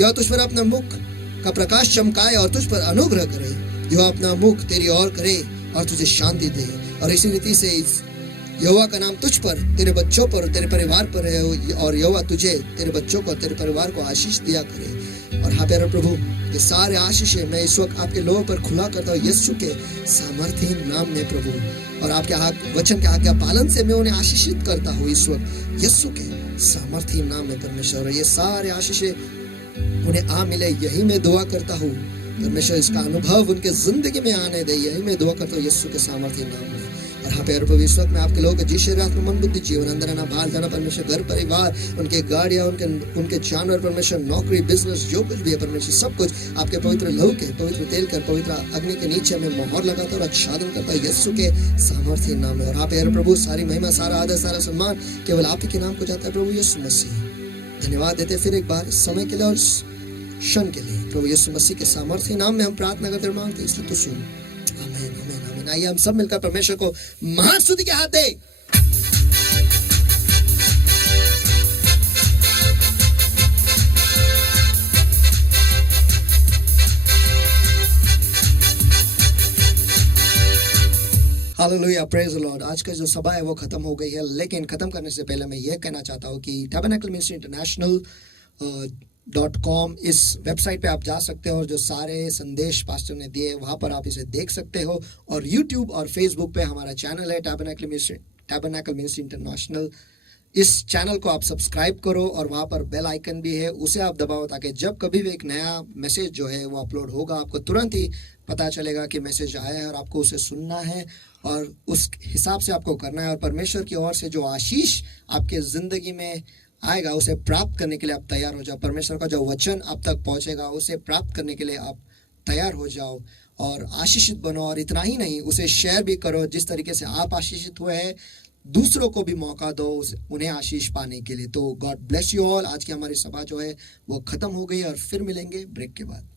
यह तुझ पर अपना मुख का प्रकाश चमकाए और तुझ पर अनुग्रह करे, यह अपना मुख तेरी ओर करे और तुझे शांति दे। और इसी रीति से यहोवा का नाम तुझ पर, तेरे बच्चों पर, तेरे परिवार पर है, और यहोवा तुझे, तेरे बच्चों को, तेरे परिवार को आशीष दिया करे। और हाँ प्यारे प्रभु, ये सारे आशीष मैं इस वक्त आपके लोगों पर खुला करता हूँ यीशु के सामर्थी नाम में प्रभु। और आपके वचन के आज्ञा पालन से मैं उन्हें आशीषित करता हूँ इस वक्त यीशु के सामर्थी नाम में परमेश्वर, ये सारे आशीषें उन्हें आ मिले, यही मैं दुआ करता हूँ परमेश्वर। इसका अनुभव उनके जिंदगी में आने दे, यही मैं दुआ करता हूँ यीशु के सामर्थी नाम में। और यहाँ पे प्रभु इस वक्त में आपके लोगों के जी शरीर आत्मा मन बुद्धि जीवन अंदर आना बाहर जाना परमेश्वर, घर परिवार, उनके गाड़ियाँ, उनके जानवर परमेश्वर, नौकरी बिजनेस जो कुछ भी है परमेश्वर, सब कुछ आपके पवित्र लहू के पवित्र तेल कर पवित्र अग्नि के नीचे में मोहर लगाता और आच्छादन करता है यीशु के सामर्थी नाम में। और यहाँ पे प्रभु सारी महिमा, सारा आदर, सारा सम्मान केवल आप ही के नाम को जाता है प्रभु यीशु मसीह। धन्यवाद देते फिर एक बार समय के लिए और क्षण के लिए प्रभु यीशु मसीह के सामर्थी नाम में हम प्रार्थना करते मांगते हैं, इसलिए तो सुन। आमीन आमीन आमीन। आइए हम सब मिलकर परमेश्वर को महान स्तुति के हाथ दे। Hallelujah, praise the lord. आज का जो सभा है वो खत्म हो गई है, लेकिन खत्म करने से पहले मैं ये कहना चाहता हूँ कि टैबरनेकल मिनिस्ट्री इंटरनेशनल .com इस वेबसाइट पे आप जा सकते हो और जो सारे संदेश पास्टर ने दिए वहाँ पर आप इसे देख सकते हो। और YouTube और Facebook पे हमारा चैनल है टैबरनेकल मिनिस्ट्री इंटरनेशनल। इस चैनल को आप सब्सक्राइब करो और वहाँ पर बेल आइकन भी है, उसे आप दबाओ ताकि जब कभी भी एक नया मैसेज जो है वो अपलोड होगा आपको तुरंत ही पता चलेगा कि मैसेज आया है और आपको उसे सुनना है और उस हिसाब से आपको करना है। और परमेश्वर की ओर से जो आशीष आपके ज़िंदगी में आएगा उसे प्राप्त करने के लिए आप तैयार हो जाओ। परमेश्वर का जो वचन आप तक पहुंचेगा उसे प्राप्त करने के लिए आप तैयार हो जाओ और आशीषित बनो। और इतना ही नहीं, उसे शेयर भी करो। जिस तरीके से आप आशीषित हुए हैं दूसरों को भी मौका दो उन्हें आशीष पाने के लिए। तो गॉड ब्लेस यू ऑल। आज की हमारी सभा जो है वो खत्म हो गई और फिर मिलेंगे ब्रेक के बाद।